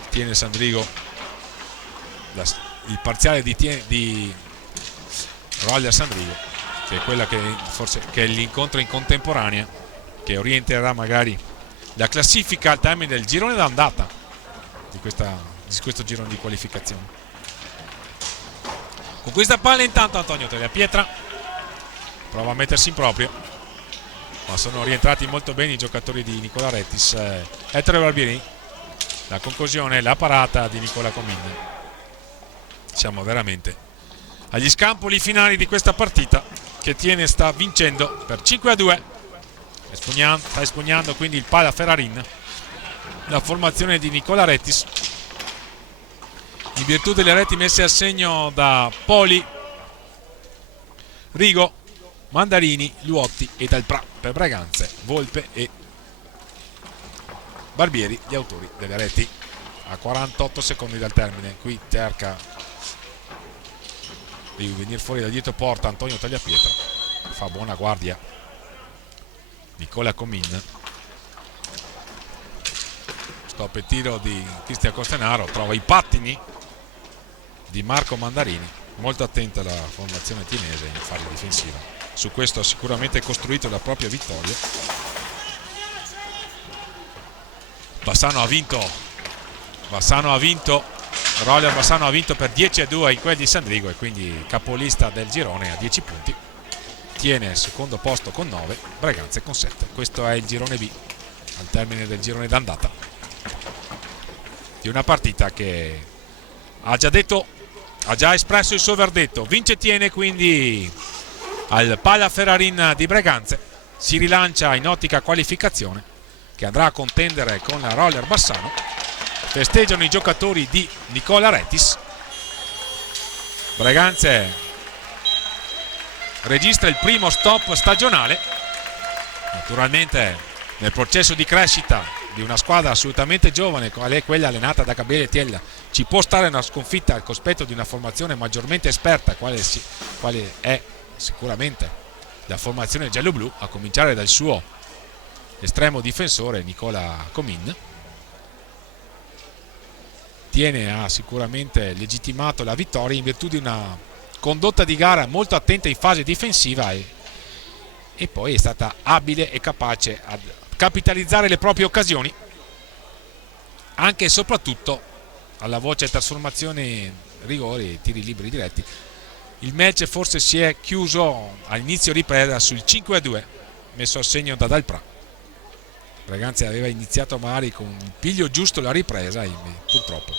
Tiene Sandrigo, il parziale di Roller Sandrigo, che è quella che forse che è l'incontro in contemporanea che orienterà magari la classifica al termine del girone d'andata di questo girone di qualificazione. Con questa palla intanto Antonio Tagliapietra prova a mettersi in proprio, ma sono rientrati molto bene i giocatori di Nicola Rettis. Ettore Barbieri, la conclusione, la parata di Nicola Comini. Siamo veramente agli scampoli finali di questa partita che Tiene sta vincendo per 5-2. Sta espugnando quindi il palla Ferrarin, la formazione di Nicola Rettis, in virtù delle reti messe a segno da Poli, Rigo, Mandarini, Luotti e Dalprà per Breganze, Volpe e Barbieri gli autori delle reti. A 48 secondi dal termine qui cerca di venire fuori da dietro porta Antonio Tagliapietra, fa buona guardia Nicola Comin, stop e tiro di Cristian Costanaro, trova i pattini di Marco Mandarini, molto attenta alla formazione tienese in fase difensiva. Su questo ha sicuramente costruito la propria vittoria. Roller Bassano ha vinto per 10-2 in quel di Sandrigo e quindi capolista del girone a 10 punti. Tiene secondo posto con 9, Breganze con 7. Questo è il girone B al termine del girone d'andata di una partita che ha già espresso il suo verdetto. Vince Tiene quindi al Pala Ferrarin di Breganze, si rilancia in ottica qualificazione che andrà a contendere con la Roller Bassano. Festeggiano i giocatori di Nicola Rettis. Breganze registra il primo stop stagionale, naturalmente nel processo di crescita di una squadra assolutamente giovane qual è quella allenata da Gabriele Tiella. Ci può stare una sconfitta al cospetto di una formazione maggiormente esperta quale è sicuramente la formazione giallo-blu, a cominciare dal suo estremo difensore Nicola Comin. Ha sicuramente legittimato la vittoria in virtù di una condotta di gara molto attenta in fase difensiva e poi è stata abile e capace a capitalizzare le proprie occasioni, anche e soprattutto alla voce trasformazione, rigori e tiri liberi diretti. Il match forse si è chiuso all'inizio ripresa sul 5-2 messo a segno da Dalprà. Breganze aveva iniziato magari con il piglio giusto la ripresa e purtroppo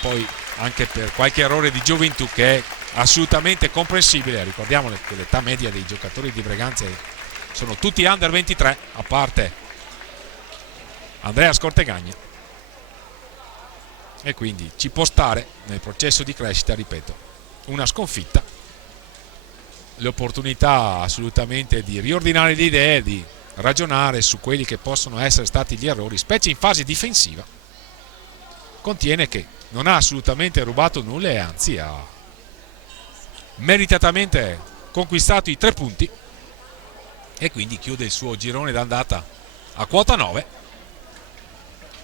poi anche per qualche errore di gioventù che è assolutamente comprensibile. Ricordiamo che l'età media dei giocatori di Breganze sono tutti under 23 a parte Andrea Scortegagna, e quindi ci può stare nel processo di crescita, ripeto, una sconfitta, l'opportunità assolutamente di riordinare le idee, di ragionare su quelli che possono essere stati gli errori, specie in fase difensiva. Contiene che non ha assolutamente rubato nulla e anzi ha meritatamente conquistato i 3 punti e quindi chiude il suo girone d'andata a quota 9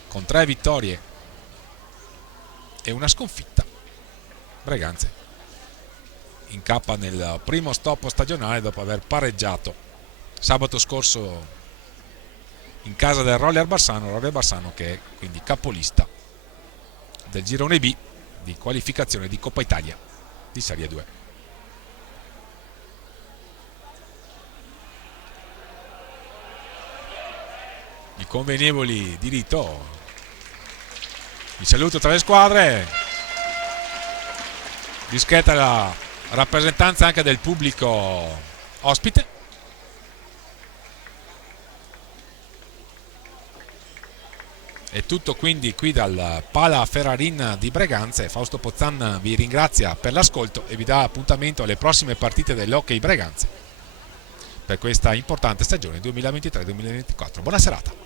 con 3 vittorie e una sconfitta. Breganze incappa nel primo stop stagionale dopo aver pareggiato sabato scorso in casa del Roller Bassano che è quindi capolista del girone B di qualificazione di Coppa Italia di Serie 2. I convenevoli di rito, il saluto tra le squadre, discreta la rappresentanza anche del pubblico ospite È tutto quindi qui dal Pala Ferrarin di Breganze. Fausto Pozzan vi ringrazia per l'ascolto e vi dà appuntamento alle prossime partite dell'Hockey Breganze per questa importante stagione 2023-2024. Buona serata.